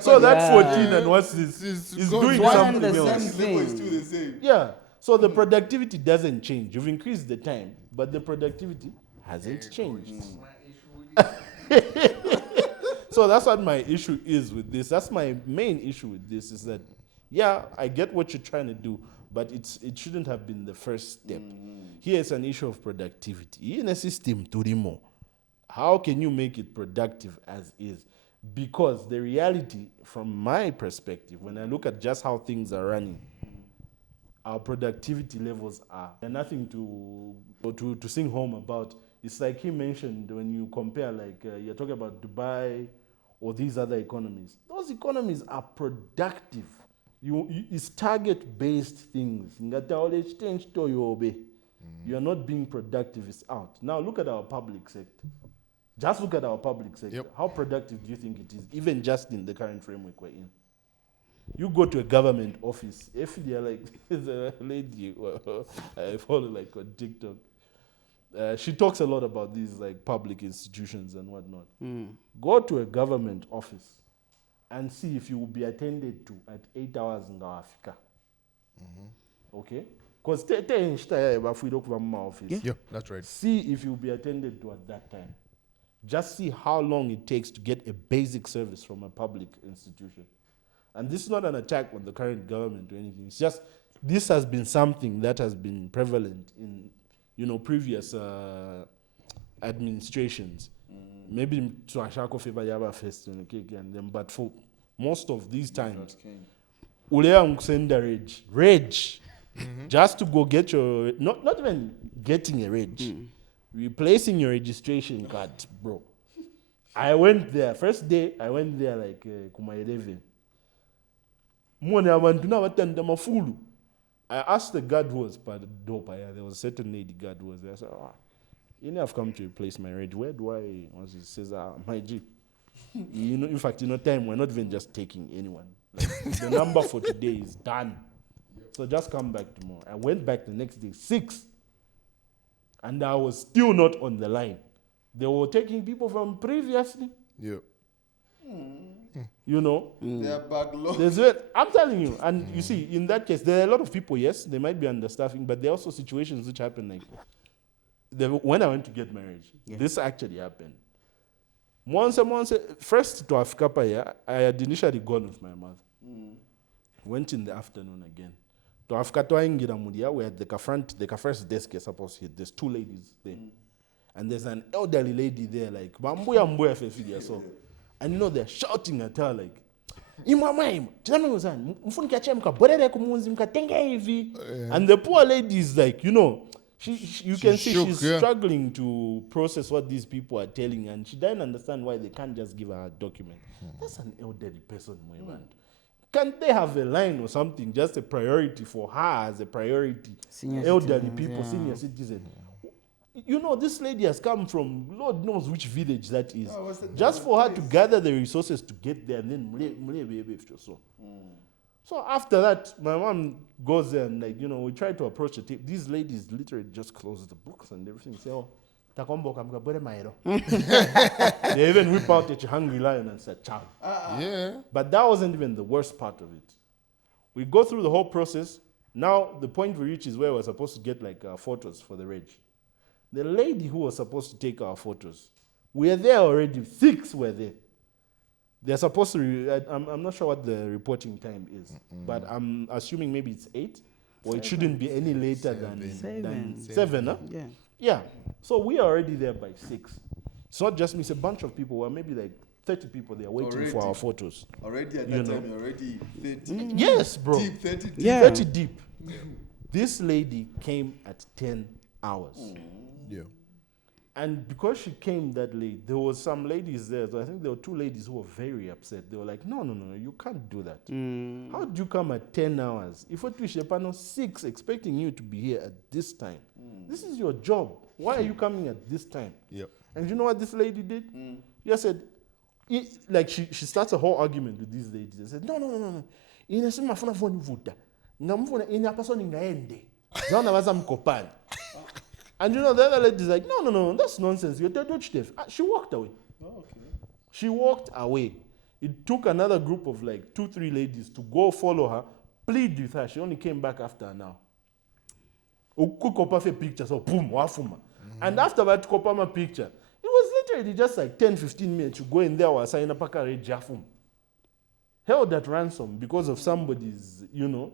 So that 14 and what's this is gone. doing One something and the else. same Level is thing. still the same. Yeah. So the productivity doesn't change. You've increased the time, but the productivity hasn't changed. So that's what my issue is with this. That's my main issue with this, is that, yeah, I get what you're trying to do, but it shouldn't have been the first step. Here it's an issue of productivity. In a system, Turimo, how can you make it productive as is? Because the reality, from my perspective, when I look at just how things are running, our productivity levels they're nothing to sing home about. It's like he mentioned, when you compare, like you're talking about Dubai or these other economies. Those economies are productive. It's target-based things. You are not being productive, it's out. Now look at our public sector. Just look at our public sector. Yep. How productive do you think it is, even just in the current framework we're in? You go to a government office, if they're like, there's a lady I follow like on TikTok. She talks a lot about these like public institutions and whatnot. Go to a government office and see if you will be attended to at 8 hours in the Africa. Okay? Because Yeah, that's right. see if you'll be attended to at that time. Just see how long it takes to get a basic service from a public institution. And this is not an attack on the current government or anything. It's just, this has been something that has been prevalent in, previous administrations. Maybe to Ashako favor Yaba first, and then, but for most of these times, Ulea send a rage, just to go get your, not even getting a rage, replacing your registration card, bro. I went there, first day, I went there like Kuma 11. I asked the guard who was by the door, there was a certain lady guard who was there. I said, I've come to replace my reg. Where do I? He says, my G. In fact, time, we're not even just taking anyone. Like, the number for today is done. So just come back tomorrow. I went back the next day, 6. And I was still not on the line. They were taking people from previously. Yeah. They are backlogged. I'm telling you, and you see, in that case, there are a lot of people, yes, they might be understaffing, but there are also situations which happen like, when I went to get married, this actually happened. Once, first to Africa, I had initially gone with my mother. Went in the afternoon again. To Africa, we had the first desk, you're supposed to hit. There's 2 ladies there. And there's an elderly lady there, like, so. And they're shouting at her like, and the poor lady is like, you can see she's struggling to process what these people are telling, and she doesn't understand why they can't just give her a document. That's an elderly person, my man. Can't they have a line or something, just a priority for her as a priority? Senior elderly citizens, people, yeah. senior citizens. This lady has come from Lord knows which village that is. Just for her to gather the resources to get there, and then So after that, my mom goes there and we try to approach the tape. These ladies literally just close the books and everything. Say, they even whip out a hungry lion and said, "Chow." Yeah. But that wasn't even the worst part of it. We go through the whole process. Now the point we reach is where we're supposed to get photos for the reg. The lady who was supposed to take our photos, we're there already. 6 were there. They're supposed to, I'm not sure what the reporting time is, but I'm assuming maybe it's 8, or it shouldn't be any later than 7, huh? Yeah. Yeah. So we are already there by 6. It's not just me, it's a bunch of people. We're maybe like 30 people there waiting for our photos. Already at that time, you're already 30. Yes, bro. Deep, 30 deep. Yeah. 30 deep. This lady came at 10 hours. Yeah. And because she came that late, there was some ladies there. So I think there were 2 ladies who were very upset. They were like, no, you can't do that. How did you come at 10 hours? If we twist the panel 6, expecting you to be here at this time. This is your job. Why are you coming at this time? Yep. And you know what this lady did? She said, she starts a whole argument with these ladies. They said, no. And the other lady's like, no, that's nonsense. You're dead Dutch. She walked away. Oh, okay. She walked away. It took another group of 2-3 ladies to go follow her, plead with her. She only came back after an hour. Pictures of boom, wafuma. And after that Kopama picture, it was literally just like 10-15 minutes. You go in there, was sign up a jafum. Held at ransom because of somebody's, you know.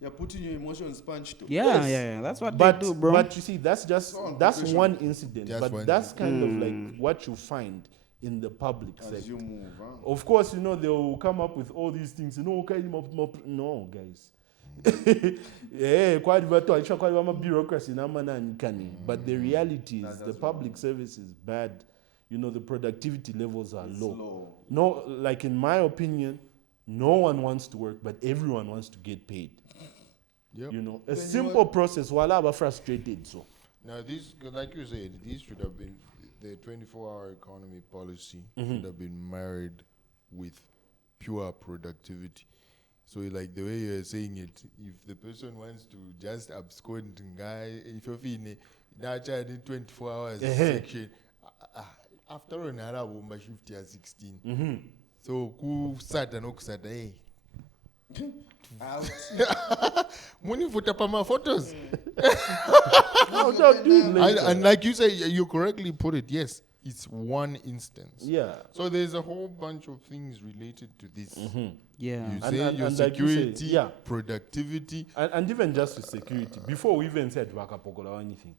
You're putting your emotions punch too. Yeah. That's what But they do, bro. But you see, that's one incident. Just but one that's kind of like what you find in the public As sector. you move, Of course, you know, they will come up with all these things. You know, okay, no, guys. Yeah, quite bureaucracy. But the reality is the public service is bad. You know, the productivity levels are low. No, like in my opinion, no one wants to work, but everyone wants to get paid. Yep. You know, a simple process. While I'm frustrated, so. Now, this, like you said, this should have been the 24-hour economy policy should have been married with pure productivity. So, like the way you're saying it, if the person wants to just abscond, guy, if you're feeling that child in 24 hours section, after all, I will my shift here 16. So, who sat and oxide, hey. Money for tapama photos. And like you say, you correctly put it, yes, it's one instance. Yeah. So there's a whole bunch of things related to this. Yeah. You say your and security, like you say, yeah. productivity. And even just with security, before we even said Wakapokola or anything,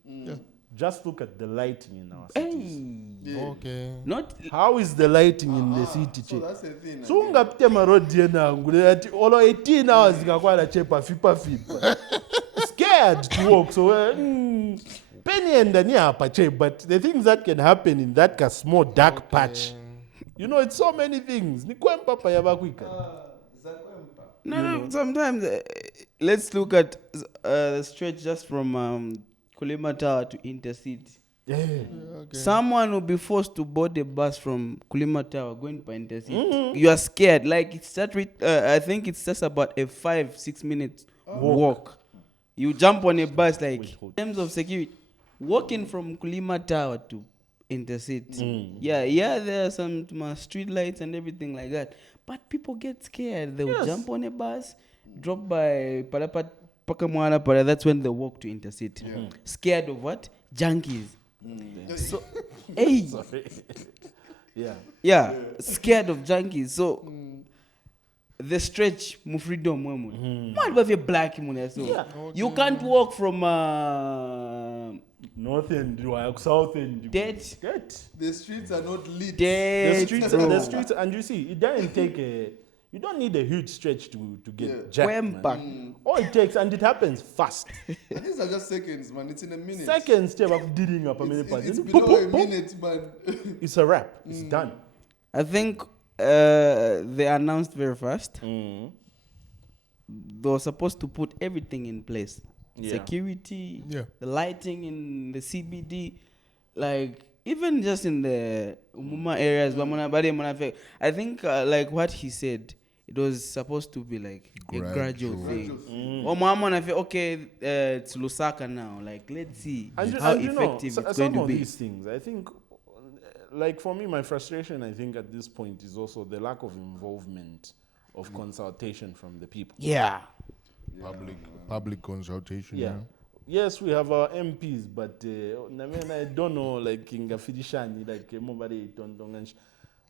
just look at the lighting in our cities. Okay. Not How is the lighting in the city? So that's the thing. So ungapitema road yena ngule olo 18 hours ngakwana chepa fipa. Scared to walk, so penny and the hapa che, but the things that can happen in that small dark patch. You know, it's so many things. Ni kwempa pa yabakwika. no. Sometimes let's look at the stretch just from Kulima Tower to Intercity. Yeah. Okay. Someone will be forced to board a bus from Kulima Tower going to Intercity. You are scared. Like it's that. I think it's just about a 5-6 minute walk. You jump on a bus. Like in terms of security, walking from Kulima Tower to Intercity. Yeah. There are some street lights and everything like that. But people get scared. They will jump on a bus, drop by Pakamwala, that's when they walk to Intercity. Scared of what? Junkies. So, hey. Sorry. Yeah, scared of junkies. So, the stretch, freedom. What if you're black? You can't walk from North end, south end. dead. The streets are not lit. The streets, and you see, it doesn't take you don't need a huge stretch to get jacked, man. All it takes, and it happens fast. And these are just seconds, man. It's in a minute. Seconds, step up, digging up a minute. It's below a minute, man. It's a wrap. It's done. I think they announced very fast. They were supposed to put everything in place. Security, the lighting in the CBD, like even just in the Umuma areas. I think like what he said, it was supposed to be like a gradual thing. Okay, it's Lusaka now. Like, let's see how effective it's going to be. These things, I think, like for me, my frustration, I think at this point is also the lack of involvement of consultation from the people. Public consultation. Yeah. Yes, we have our MPs, but I don't know, like in Gafidishani, like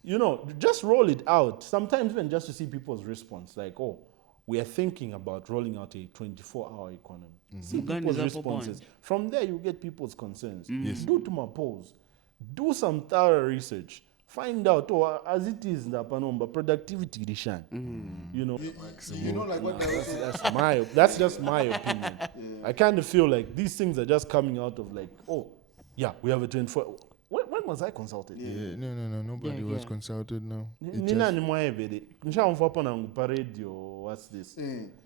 you know, just roll it out. Sometimes even just to see people's response, like, oh, we are thinking about rolling out a 24-hour economy. See people's responses. From there, you get people's concerns. Do to my polls. Do some thorough research. Find out, as it is, productivity, you know. You know, like what that's just my opinion. I kind of feel like these things are just coming out of like, oh, yeah, we have a 24. When was I consulted? No. Nobody was consulted. No. What's this?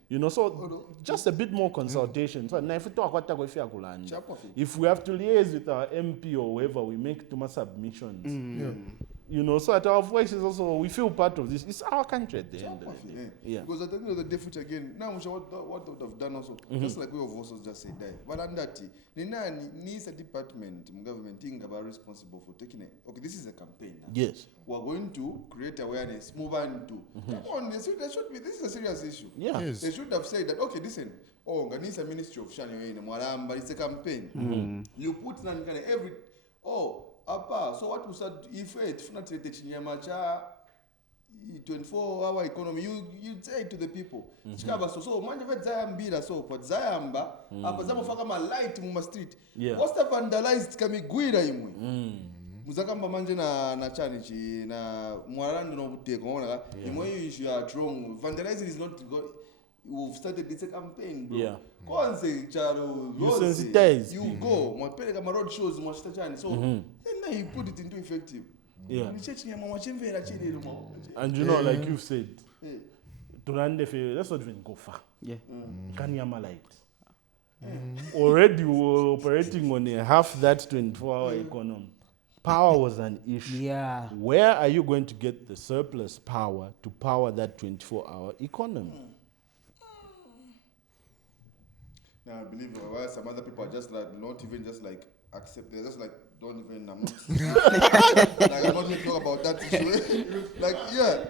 You know, so just a bit more consultation. So if we have to liaise with our MP or whoever, we make too much submissions. You know, so at our voices also, we feel part of this. It's our country at the end of the day. Yeah. Because at the end of the day, again, now what they would have done also, just like we have also just said that. But under that, needs a department, government thing about responsible for taking it. Okay, this is a campaign. Yes. We're going to create awareness, move on to. Come on, there should be, this is a serious issue. Yeah. Yes. They should have said that, okay, listen, oh, Ganisa Ministry of Shani in Maramba, it's a campaign. You put in every, oh, apa, so what we start, if it's not 24-hour economy, you say to the people. So manje vet Zambia so but Zamba apa zamofaka ma light mu street. What's the vandalized kamigwira imwe. Muzakamba manje na chanichi na mwarando no buteko ngona imwe you are wrong. Vandalizing is not good. We've started this campaign, bro. Konse charo you sensitize. You go mwapeleka ma road shows mwashita chani. So then you put it into effective. Yeah. And you Eh. know, like you said, to run the fair, let's not even go far. Yeah. Kanyama light. Already we were operating on a half that 24-hour economy. Power was an issue. Yeah. Where are you going to get the surplus power to power that 24-hour economy? Now I believe some other people are just like not even just like accept. They're just like don't even. I'm not. Like I'm not going to talk about that issue. Like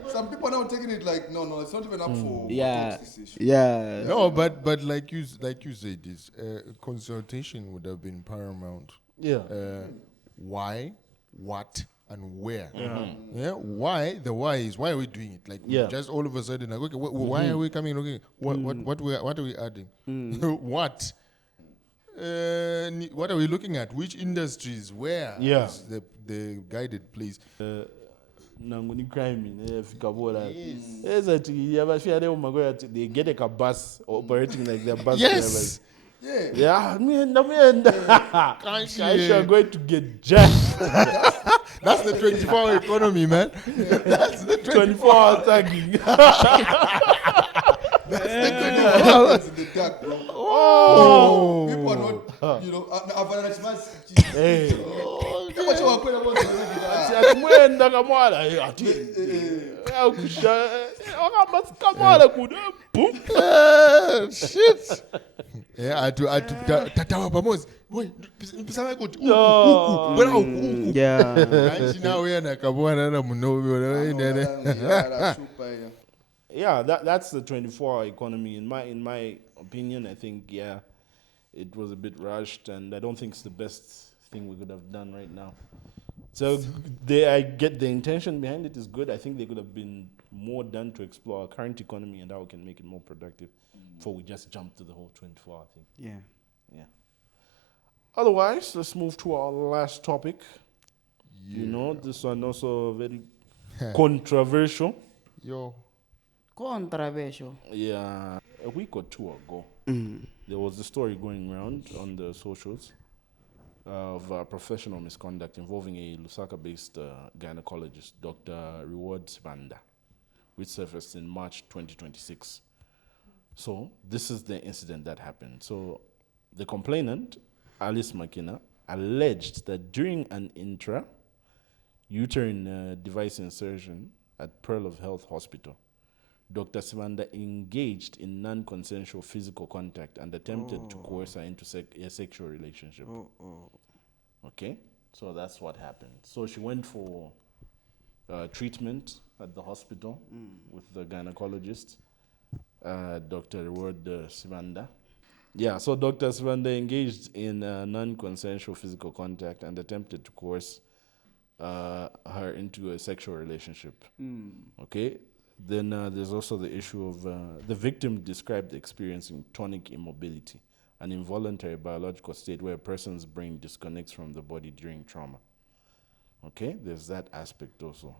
some people are now taking it like no, it's not even up for this issue. Yeah. No, but like you said, this consultation would have been paramount. Yeah. Why, what, and where? Yeah. Why? The why is why are we doing it? Like just all of a sudden, like okay, why are we coming? Okay, what are we adding? What? What are we looking at? Which industries? Where? Is the guided place? Nanguni crime fikabola. They get a bus operating like their bus drivers. Yeah, me and Kaisha are going to get jacked. That's the 24-hour economy, man. That's the 24-hour tagging. That's the 24 hours in the dark, bro. Oh, people are not, you know, hey. Mwenda kamwala ati akusha kamwala kuda shit. Yeah, tatawa pamoja. Boy, mpisama kuti uku bora uku. Yeah. Now we na kabwana na munobi Yeah, that's the 24-hour economy. In my opinion, I think it was a bit rushed, and I don't think it's the best thing we could have done right now. So I get the intention behind it is good. I think there could have been more done to explore our current economy and how we can make it more productive before we just jump to the whole 24-hour thing. Yeah. Otherwise, let's move to our last topic. You know, this one also very controversial. Controversial. Yeah. A week or two ago, there was a story going around on the socials of professional misconduct involving a Lusaka-based gynecologist, Dr. Reward Sibanda, which surfaced in March 2026. So this is the incident that happened. So the complainant, Alice Makina, alleged that during an intrauterine device insertion at Pearl of Health Hospital, Dr. Sibanda engaged in non-consensual physical contact and attempted to coerce her into a sexual relationship. Okay, so that's what happened. So she went for treatment at the hospital with the gynecologist, Dr. Reward Sibanda. Yeah, so Dr. Sibanda engaged in non-consensual physical contact and attempted to coerce her into a sexual relationship. Okay. Then there's also the issue of the victim described experiencing tonic immobility, an involuntary biological state where a person's brain disconnects from the body during trauma. Okay, there's that aspect also.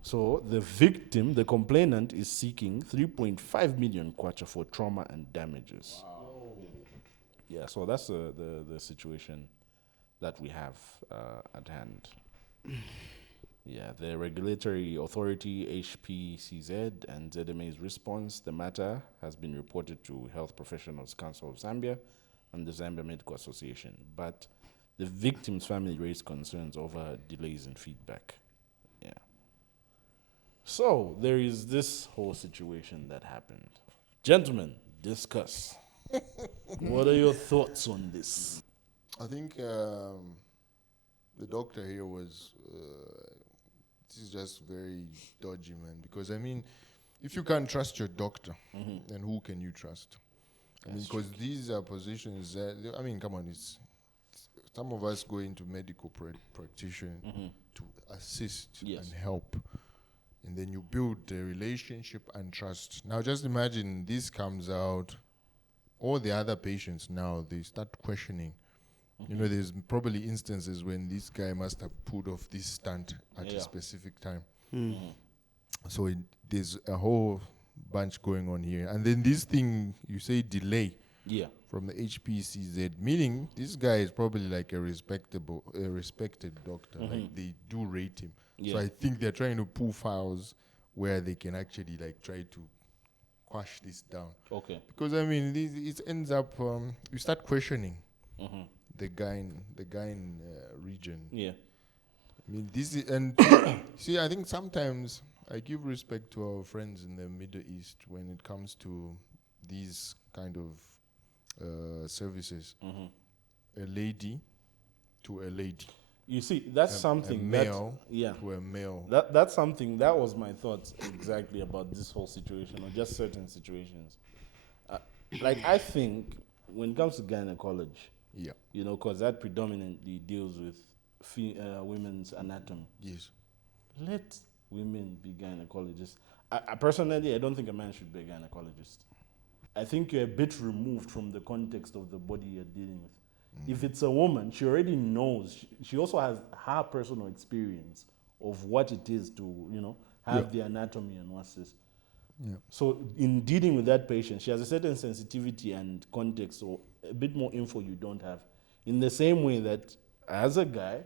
So the victim, the complainant, is seeking 3.5 million kwacha for trauma and damages. Wow. Yeah, so that's the situation that we have at hand. Yeah, the regulatory authority, HPCZ, and ZMA's response, the matter has been reported to Health Professionals Council of Zambia and the Zambia Medical Association. But the victim's family raised concerns over delays in feedback. Yeah. So there is this whole situation that happened. Gentlemen, discuss. What are your thoughts on this? I think the doctor here was... this is just very dodgy, man. Because, I mean, if you can't trust your doctor, then who can you trust? I mean, because these are positions that, I mean, come on, it's some of us go into medical practitioner to assist and help. And then you build a relationship and trust. Now just imagine this comes out, all the other patients now, they start questioning. You know, there's probably instances when this guy must have pulled off this stunt at a specific time. So there's a whole bunch going on here. And then this thing, you say delay from the HPCZ, meaning this guy is probably like a respected doctor. Like they do rate him. So I think they're trying to pull files where they can actually like try to quash this down. Okay. Because I mean, it ends up you start questioning the guy in region. Yeah. I mean, this is, and see, I think sometimes I give respect to our friends in the Middle East when it comes to these kind of services. A lady to a lady. You see, that's something. A male to a male. That's something, that was my thoughts exactly about this whole situation, or just certain situations. Like, I think when it comes to gynecology, you know, because that predominantly deals with women's anatomy. Yes. Let women be gynecologists. I personally, I don't think a man should be a gynecologist. I think you're a bit removed from the context of the body you're dealing with. If it's a woman, she already knows. She also has her personal experience of what it is to, you know, have the anatomy and what's this. So in dealing with that patient, she has a certain sensitivity and context, or a bit more info you don't have. In the same way that as a guy,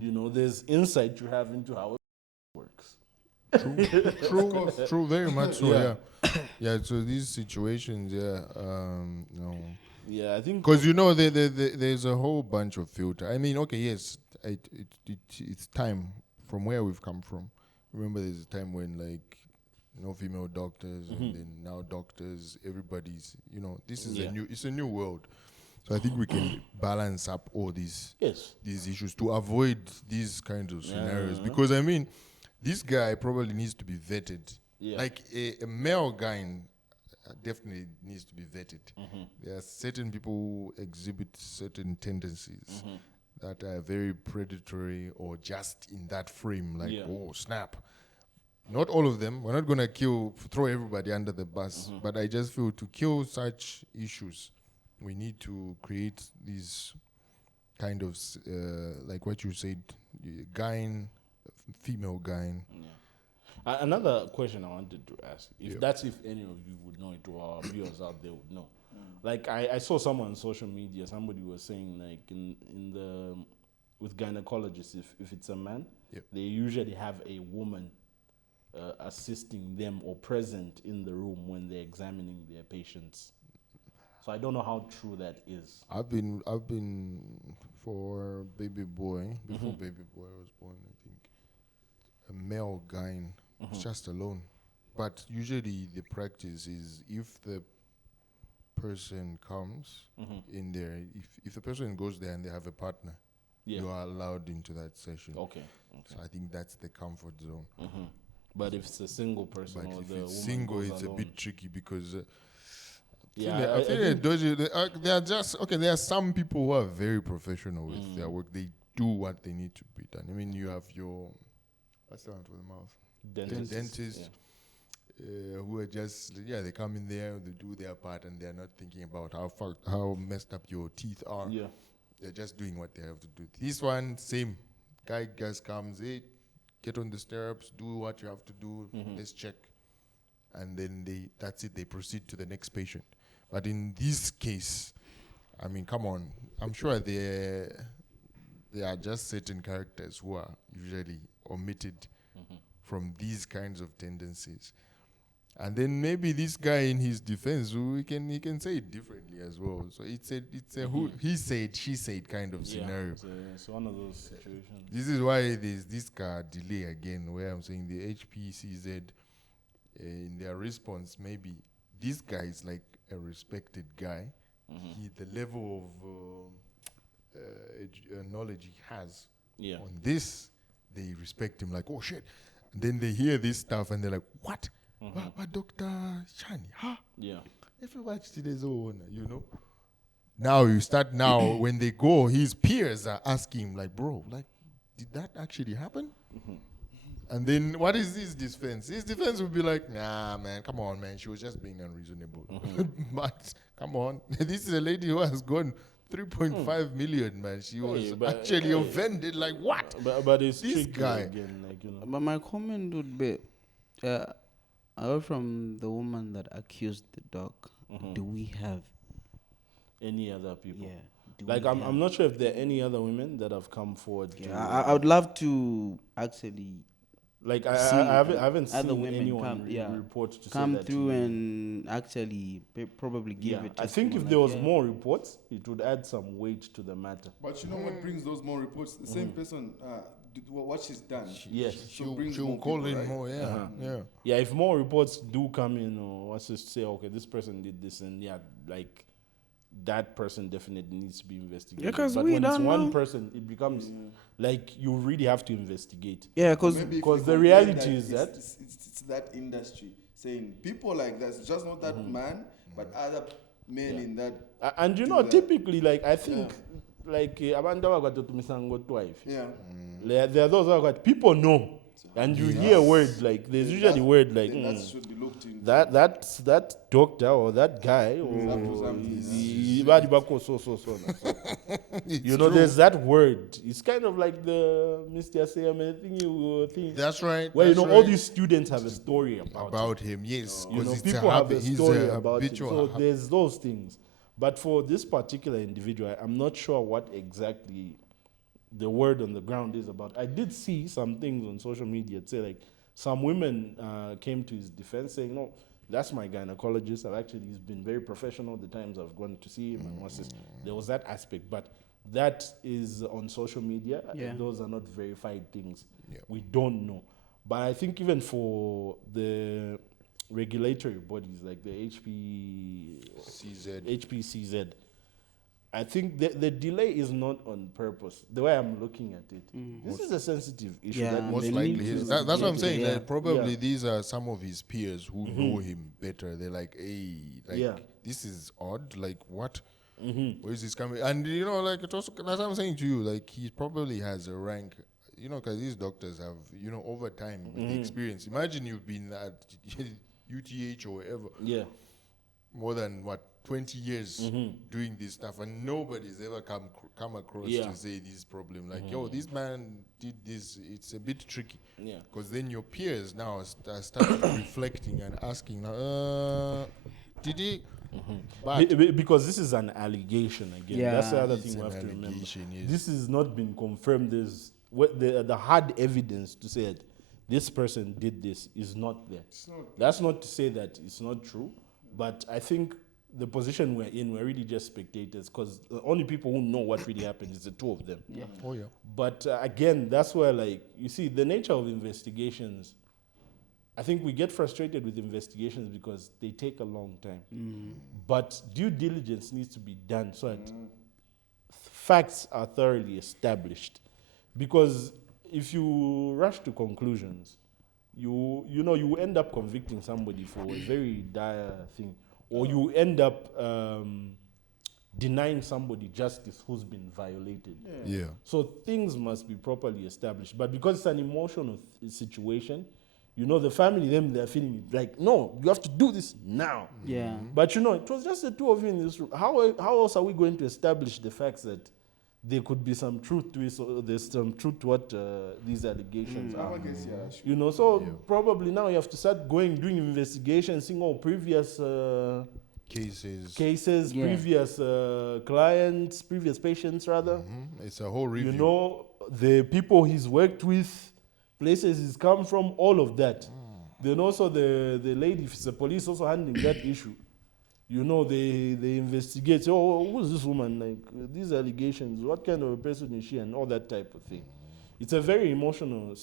you know, there's insight you have into how it works. True, very much so. Yeah. So these situations, no. Yeah, I think because you know there's a whole bunch of filter. I mean, okay, yes, it's time from where we've come from. Remember, there's a time when like no female doctors, and then now doctors, everybody's, you know, this is it's a new world. So I think we can balance up all these issues to avoid these kinds of scenarios. Because I mean, this guy probably needs to be vetted. Like a male guy definitely needs to be vetted. There are certain people who exhibit certain tendencies that are very predatory or just in that frame, like, oh, snap. Not all of them. We're not going to throw everybody under the bus. But I just feel to kill such issues, we need to create these kind of, like what you said, female gyne. Another question I wanted to ask, if any of you would know it, or our viewers out there would know. Like I saw someone on social media, somebody was saying like with gynecologists, if it's a man, they usually have a woman assisting them or present in the room when they're examining their patients. So I don't know how true that is. I've been for baby boy, before baby boy was born, I think, a male gyne. It's just alone. But usually the practice is if the person comes in there, if the person goes there and they have a partner, you are allowed into that session. Okay. So I think that's the comfort zone. But if it's a single person, but or if the it's woman single, goes it's alone, a bit tricky because I think they are just okay. There are some people who are very professional with their work. They do what they need to be done. I mean, you have your what's the one for the mouth? Dentists who are just they come in there, they do their part, and they're not thinking about how messed up your teeth are. They're just doing what they have to do. This one, same guy just comes, hey, get on the stirrups, do what you have to do, let's check, and then that's it. They proceed to the next patient. But in this case, I mean, come on, I'm sure there are just certain characters who are usually omitted from these kinds of tendencies. And then maybe this guy, in his defense, he can say it differently as well. So it's a who he said, she said kind of scenario. It's one of those situations. This is why there's this delay again, where I'm saying the HPCZ, in their response, maybe this guy is like a respected guy. The level of knowledge he has on this, they respect him like, oh shit. And then they hear this stuff and they're like, what? But Dr. Chani, huh? everybody did his own, you know. Now you start now when they go, his peers are asking him like, bro, like, did that actually happen? And then what is his defense? His defense would be like, nah, man, come on, man. She was just being unreasonable. But come on, this is a lady who has gone 3.5 million, man. She was actually offended. Like, what? But it's This tricky guy. again, like, you know. But my comment would be, apart from the woman that accused the dog, do we have? Any other people? Yeah. do Like, we I'm have? not sure if there are any other women that have come forward. Yeah, To, I would love to actually like, see I haven't other seen women anyone come, report to come say that. through and actually probably give yeah, it. I think if there was more reports, it would add some weight to the matter. But you know what brings those more reports? The same person, what she's done. Yes. She'll call in more, yeah. Yeah, if more reports do come in, or what's to say, okay, this person did this, and yeah, like, that person definitely needs to be investigated. Yeah, 'cause but we when it's don't one know. person, it becomes like you really have to investigate. Yeah, because Maybe if 'Cause we the compare reality is that- it's that industry saying people like that, it's just not that man, but other men in that. And you do know, that. typically, like, I think, like, abantu abagatotumisango twice. Yeah. There are those that people know, and you hear word like there's Then usually that- word like then that should be looked into. that doctor or that guy or you know, there's that word. It's kind of like the Mr. Sayame thing you think. That's right. Where you that's know all right. these students have a story about him, yes, you know, because it's people a have habit. a He's story a about it. habitual. So there's those things. But for this particular individual, I'm not sure what exactly the word on the ground is about. I did see some things on social media say like some women came to his defense saying, no, that's my gynecologist. He's been very professional the times I've gone to see him and what's this. There was that aspect, but that is on social media. Yeah. Those are not verified things. Yeah. We don't know. But I think even for the regulatory bodies like the HPCZ, I think the delay is not on purpose. The way I'm looking at it, this is a sensitive issue. Yeah, that Most they likely, need to that's what I'm saying. Yeah. That probably Yeah. these are some of his peers who know him better. They're like, hey, like Yeah. this is odd. Like what? Where is this coming? And you know, like it also, that's what I'm saying to you. Like he probably has a rank. You know, because these doctors have, you know, over time with the experience. Imagine you've been at UTH or wherever Yeah. more than 20 years doing this stuff, and nobody's ever come across to say this problem. Like, yo, this man did this. It's a bit tricky. Yeah. Because then your peers now start reflecting and asking, did he? But Because this is an allegation again. Yeah. That's the other It's thing we an have to remember. allegation, yes. This has not been confirmed. There's the hard evidence to say that this person did this is not there. That's not to say that it's not true, but I think the position we're in, we're really just spectators because the only people who know what really happened is the two of them. Yeah. oh yeah, But again, that's where, like, you see, the nature of investigations, I think we get frustrated with investigations because they take a long time. But due diligence needs to be done so that facts are thoroughly established. Because if you rush to conclusions, you end up convicting somebody for a very dire thing, or you end up denying somebody justice who's been violated. yeah. So things must be properly established. But because it's an emotional situation, you know, the family, they're feeling like, no, you have to do this now. Yeah. But you know, it was just the two of you in this room. How else are we going to establish the facts that there could be some truth to it, or there's some truth to what these allegations are? I guess, yeah. You know, so probably now you have to start doing investigations, seeing all previous Cases. Yeah. previous clients, previous patients, rather. It's a whole review. You know, the people he's worked with, places he's come from, all of that. Then also the lady, if it's the police, also handling that issue. You know, they investigate, oh, who's this woman? Like, these allegations, what kind of a person is she, and all that type of thing. It's a very emotional,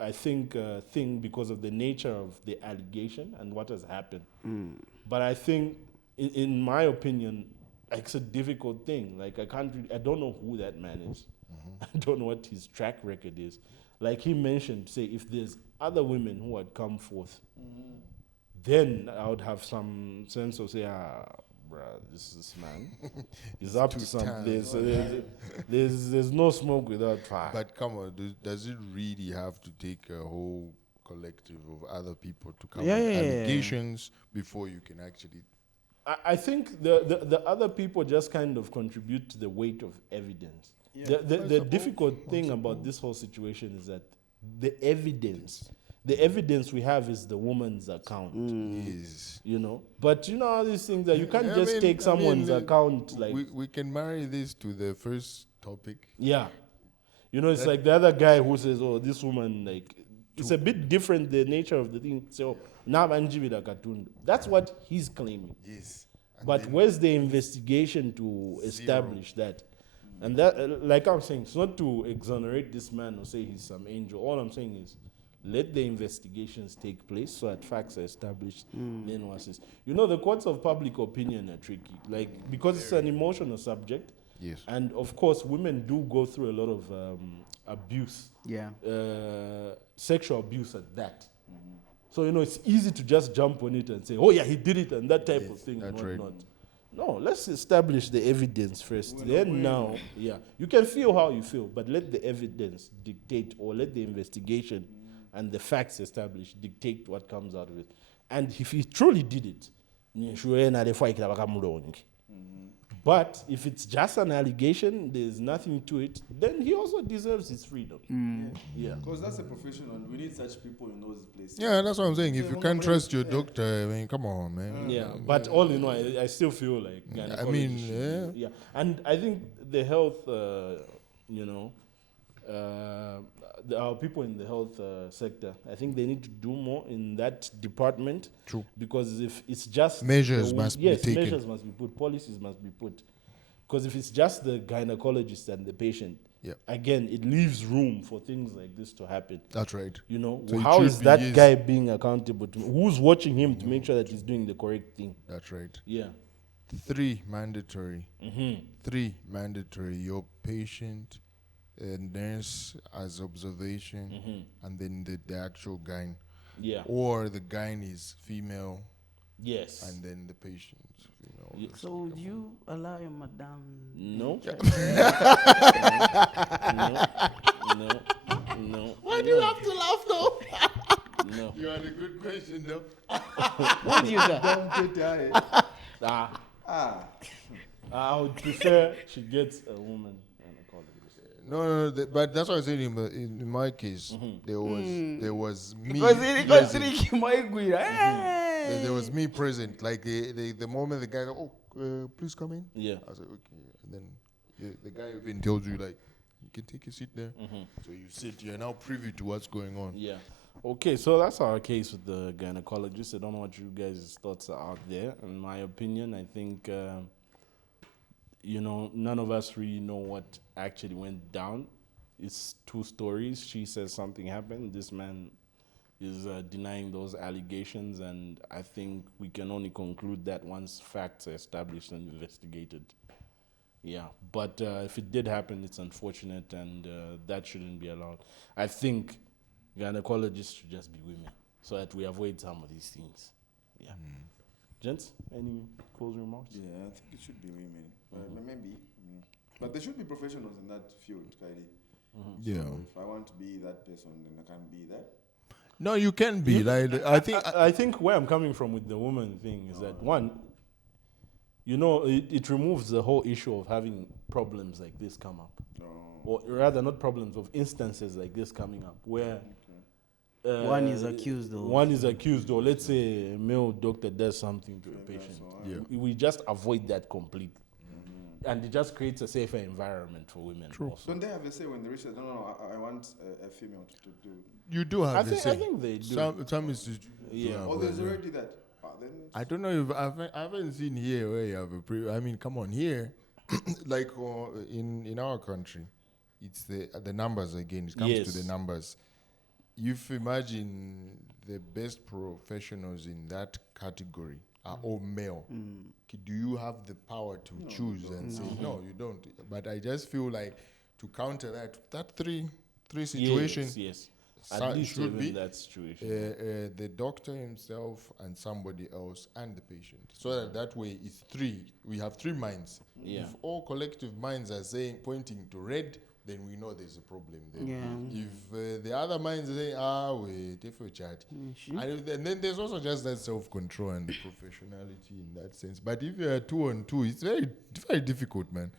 I think, thing because of the nature of the allegation and what has happened. But I think, in my opinion, it's a difficult thing. Like, I don't know who that man is. I don't know what his track record is. Like he mentioned, say, if there's other women who had come forth, then I would have some sense of say, bruh, this man is up to something. There's no smoke without fire. But come on, does it really have to take a whole collective of other people to come with allegations before you can actually? I think the other people just kind of contribute to the weight of evidence. Yeah. The difficult thing about this whole situation is that the evidence we have is the woman's account. Yes. You know, but you know all these things that you can't just take someone's account. Like we can marry this to the first topic. Yeah, you know, it's like the other guy who says, "Oh, this woman like." It's a bit different, the nature of the thing. So now that's what he's claiming. Yes. But where's the investigation to establish that? And that, like I'm saying, it's not to exonerate this man or say he's some angel. All I'm saying is let the investigations take place so that facts are established. Then what's this? You know, the courts of public opinion are tricky. Like, because it's an emotional subject. Yes. And of course, women do go through a lot of abuse. Yeah. Sexual abuse at that. So, you know, it's easy to just jump on it and say, oh, yeah, he did it and that type of thing and whatnot. Right. No, let's establish the evidence first. Then now, you can feel how you feel, but let the evidence dictate, or let the investigation and the facts established dictate what comes out of it. And if he truly did it, but if it's just an allegation, there's nothing to it, then he also deserves his freedom. Yeah. Because that's a professional. We need such people in those places. Yeah, that's what I'm saying. If you can't trust your doctor, I mean, come on, man. Yeah, but all in all, I still feel like... I mean, yeah. And I think the health, our people in the health sector, I think they need to do more in that department. True. Because if it's just... Measures must be taken. Yes, measures must be put. Policies must be put. Because if it's just the gynecologist and the patient, again, it leaves room for things like this to happen. That's right. You know, so how is that guy being accountable to? Who's watching him to make sure that he's doing the correct thing? That's right. Yeah. 3 mandatory. 3 mandatory. Your patient, nurse as observation, and then the actual gyne. Yeah. Or the gyne is female. Yes. And then the patient female. Yeah. So would you allow your madam? No. No. Why do you have to laugh though? No. You had a good question though. What do you got? I would prefer she gets a woman. No, but that's what I said in my case. There was me. There was me present. Like the moment the guy goes, please come in. Yeah. I said okay, and then the guy even tells you like, you can take a seat there. So you sit. You're now privy to what's going on. Yeah. Okay, so that's our case with the gynecologist. I don't know what you guys' thoughts are out there. In my opinion, I think. None of us really know what actually went down. It's 2 stories. She says something happened. This man is denying those allegations, and I think we can only conclude that once facts are established and investigated. Yeah, but if it did happen, it's unfortunate, and that shouldn't be allowed. I think gynecologists should just be women, so that we avoid some of these things. Yeah. Gents, any closing remarks? Yeah, I think it should be women. Maybe. But there should be professionals in that field, Kylie. Yeah. So if I want to be that person, then I can be that. No, you can be. Like I think where I'm coming from with the woman thing is that one, it removes the whole issue of having problems like this come up. Or rather, not problems, of instances like this coming up where one is accused, or let's say a male doctor does something to a patient. We just avoid that completely. And it just creates a safer environment for women. True. Also. Don't they have a say when they reach that? No, I want a female to do. You do have a say. I think they do. Some is there's already that. I don't know if I haven't seen here where you have a I mean, come on, here, like in our country, it's the numbers again. It comes to the numbers. If you imagine the best professionals in that category are all male, do you have the power to choose and say no? You don't. But I just feel like to counter that three situations. Yes. At least should even be that situation. the doctor himself and somebody else and the patient. So that way it's three. We have three minds. Yeah. If all collective minds are saying pointing to red, then we know there's a problem there. Yeah. If the other minds are saying, wait, if we chat. And then there's also just that self-control and professionality in that sense. But if you're 2 on 2, it's very, very difficult, man.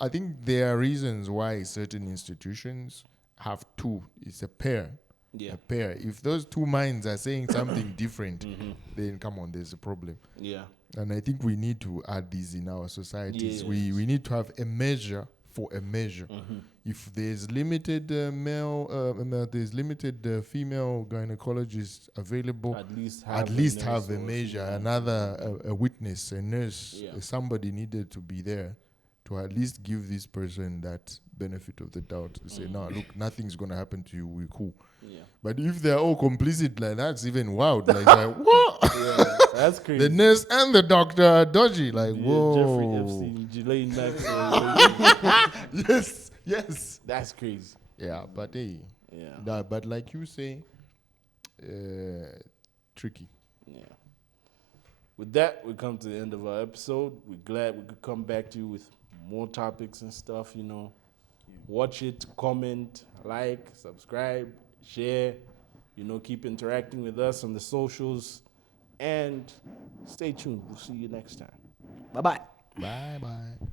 I think there are reasons why certain institutions have two. It's a pair. Yeah. A pair. If those two minds are saying something different, then come on, there's a problem. Yeah. And I think we need to add these in our societies. Yes. We need to have a measure for a measure. If there's limited there's limited female gynecologists available, at least have a measure, another a witness, a nurse, somebody needed to be there to at least give this person that benefit of the doubt to say, no, look, nothing's gonna happen to you. We're cool. Yeah. But if they're all complicit, like that's even wild. Like what? Yeah, that's crazy. The nurse and the doctor are dodgy. Like, whoa. Jeffrey Epstein, Ghislaine Maxwell. Yes. That's crazy. Yeah, but hey. Yeah. But like you say, tricky. Yeah. With that, we come to the end of our episode. We're glad we could come back to you with more topics and stuff, you know. Watch it, comment, like, subscribe, share, you know, keep interacting with us on the socials. And stay tuned. We'll see you next time. Bye-bye. Bye-bye.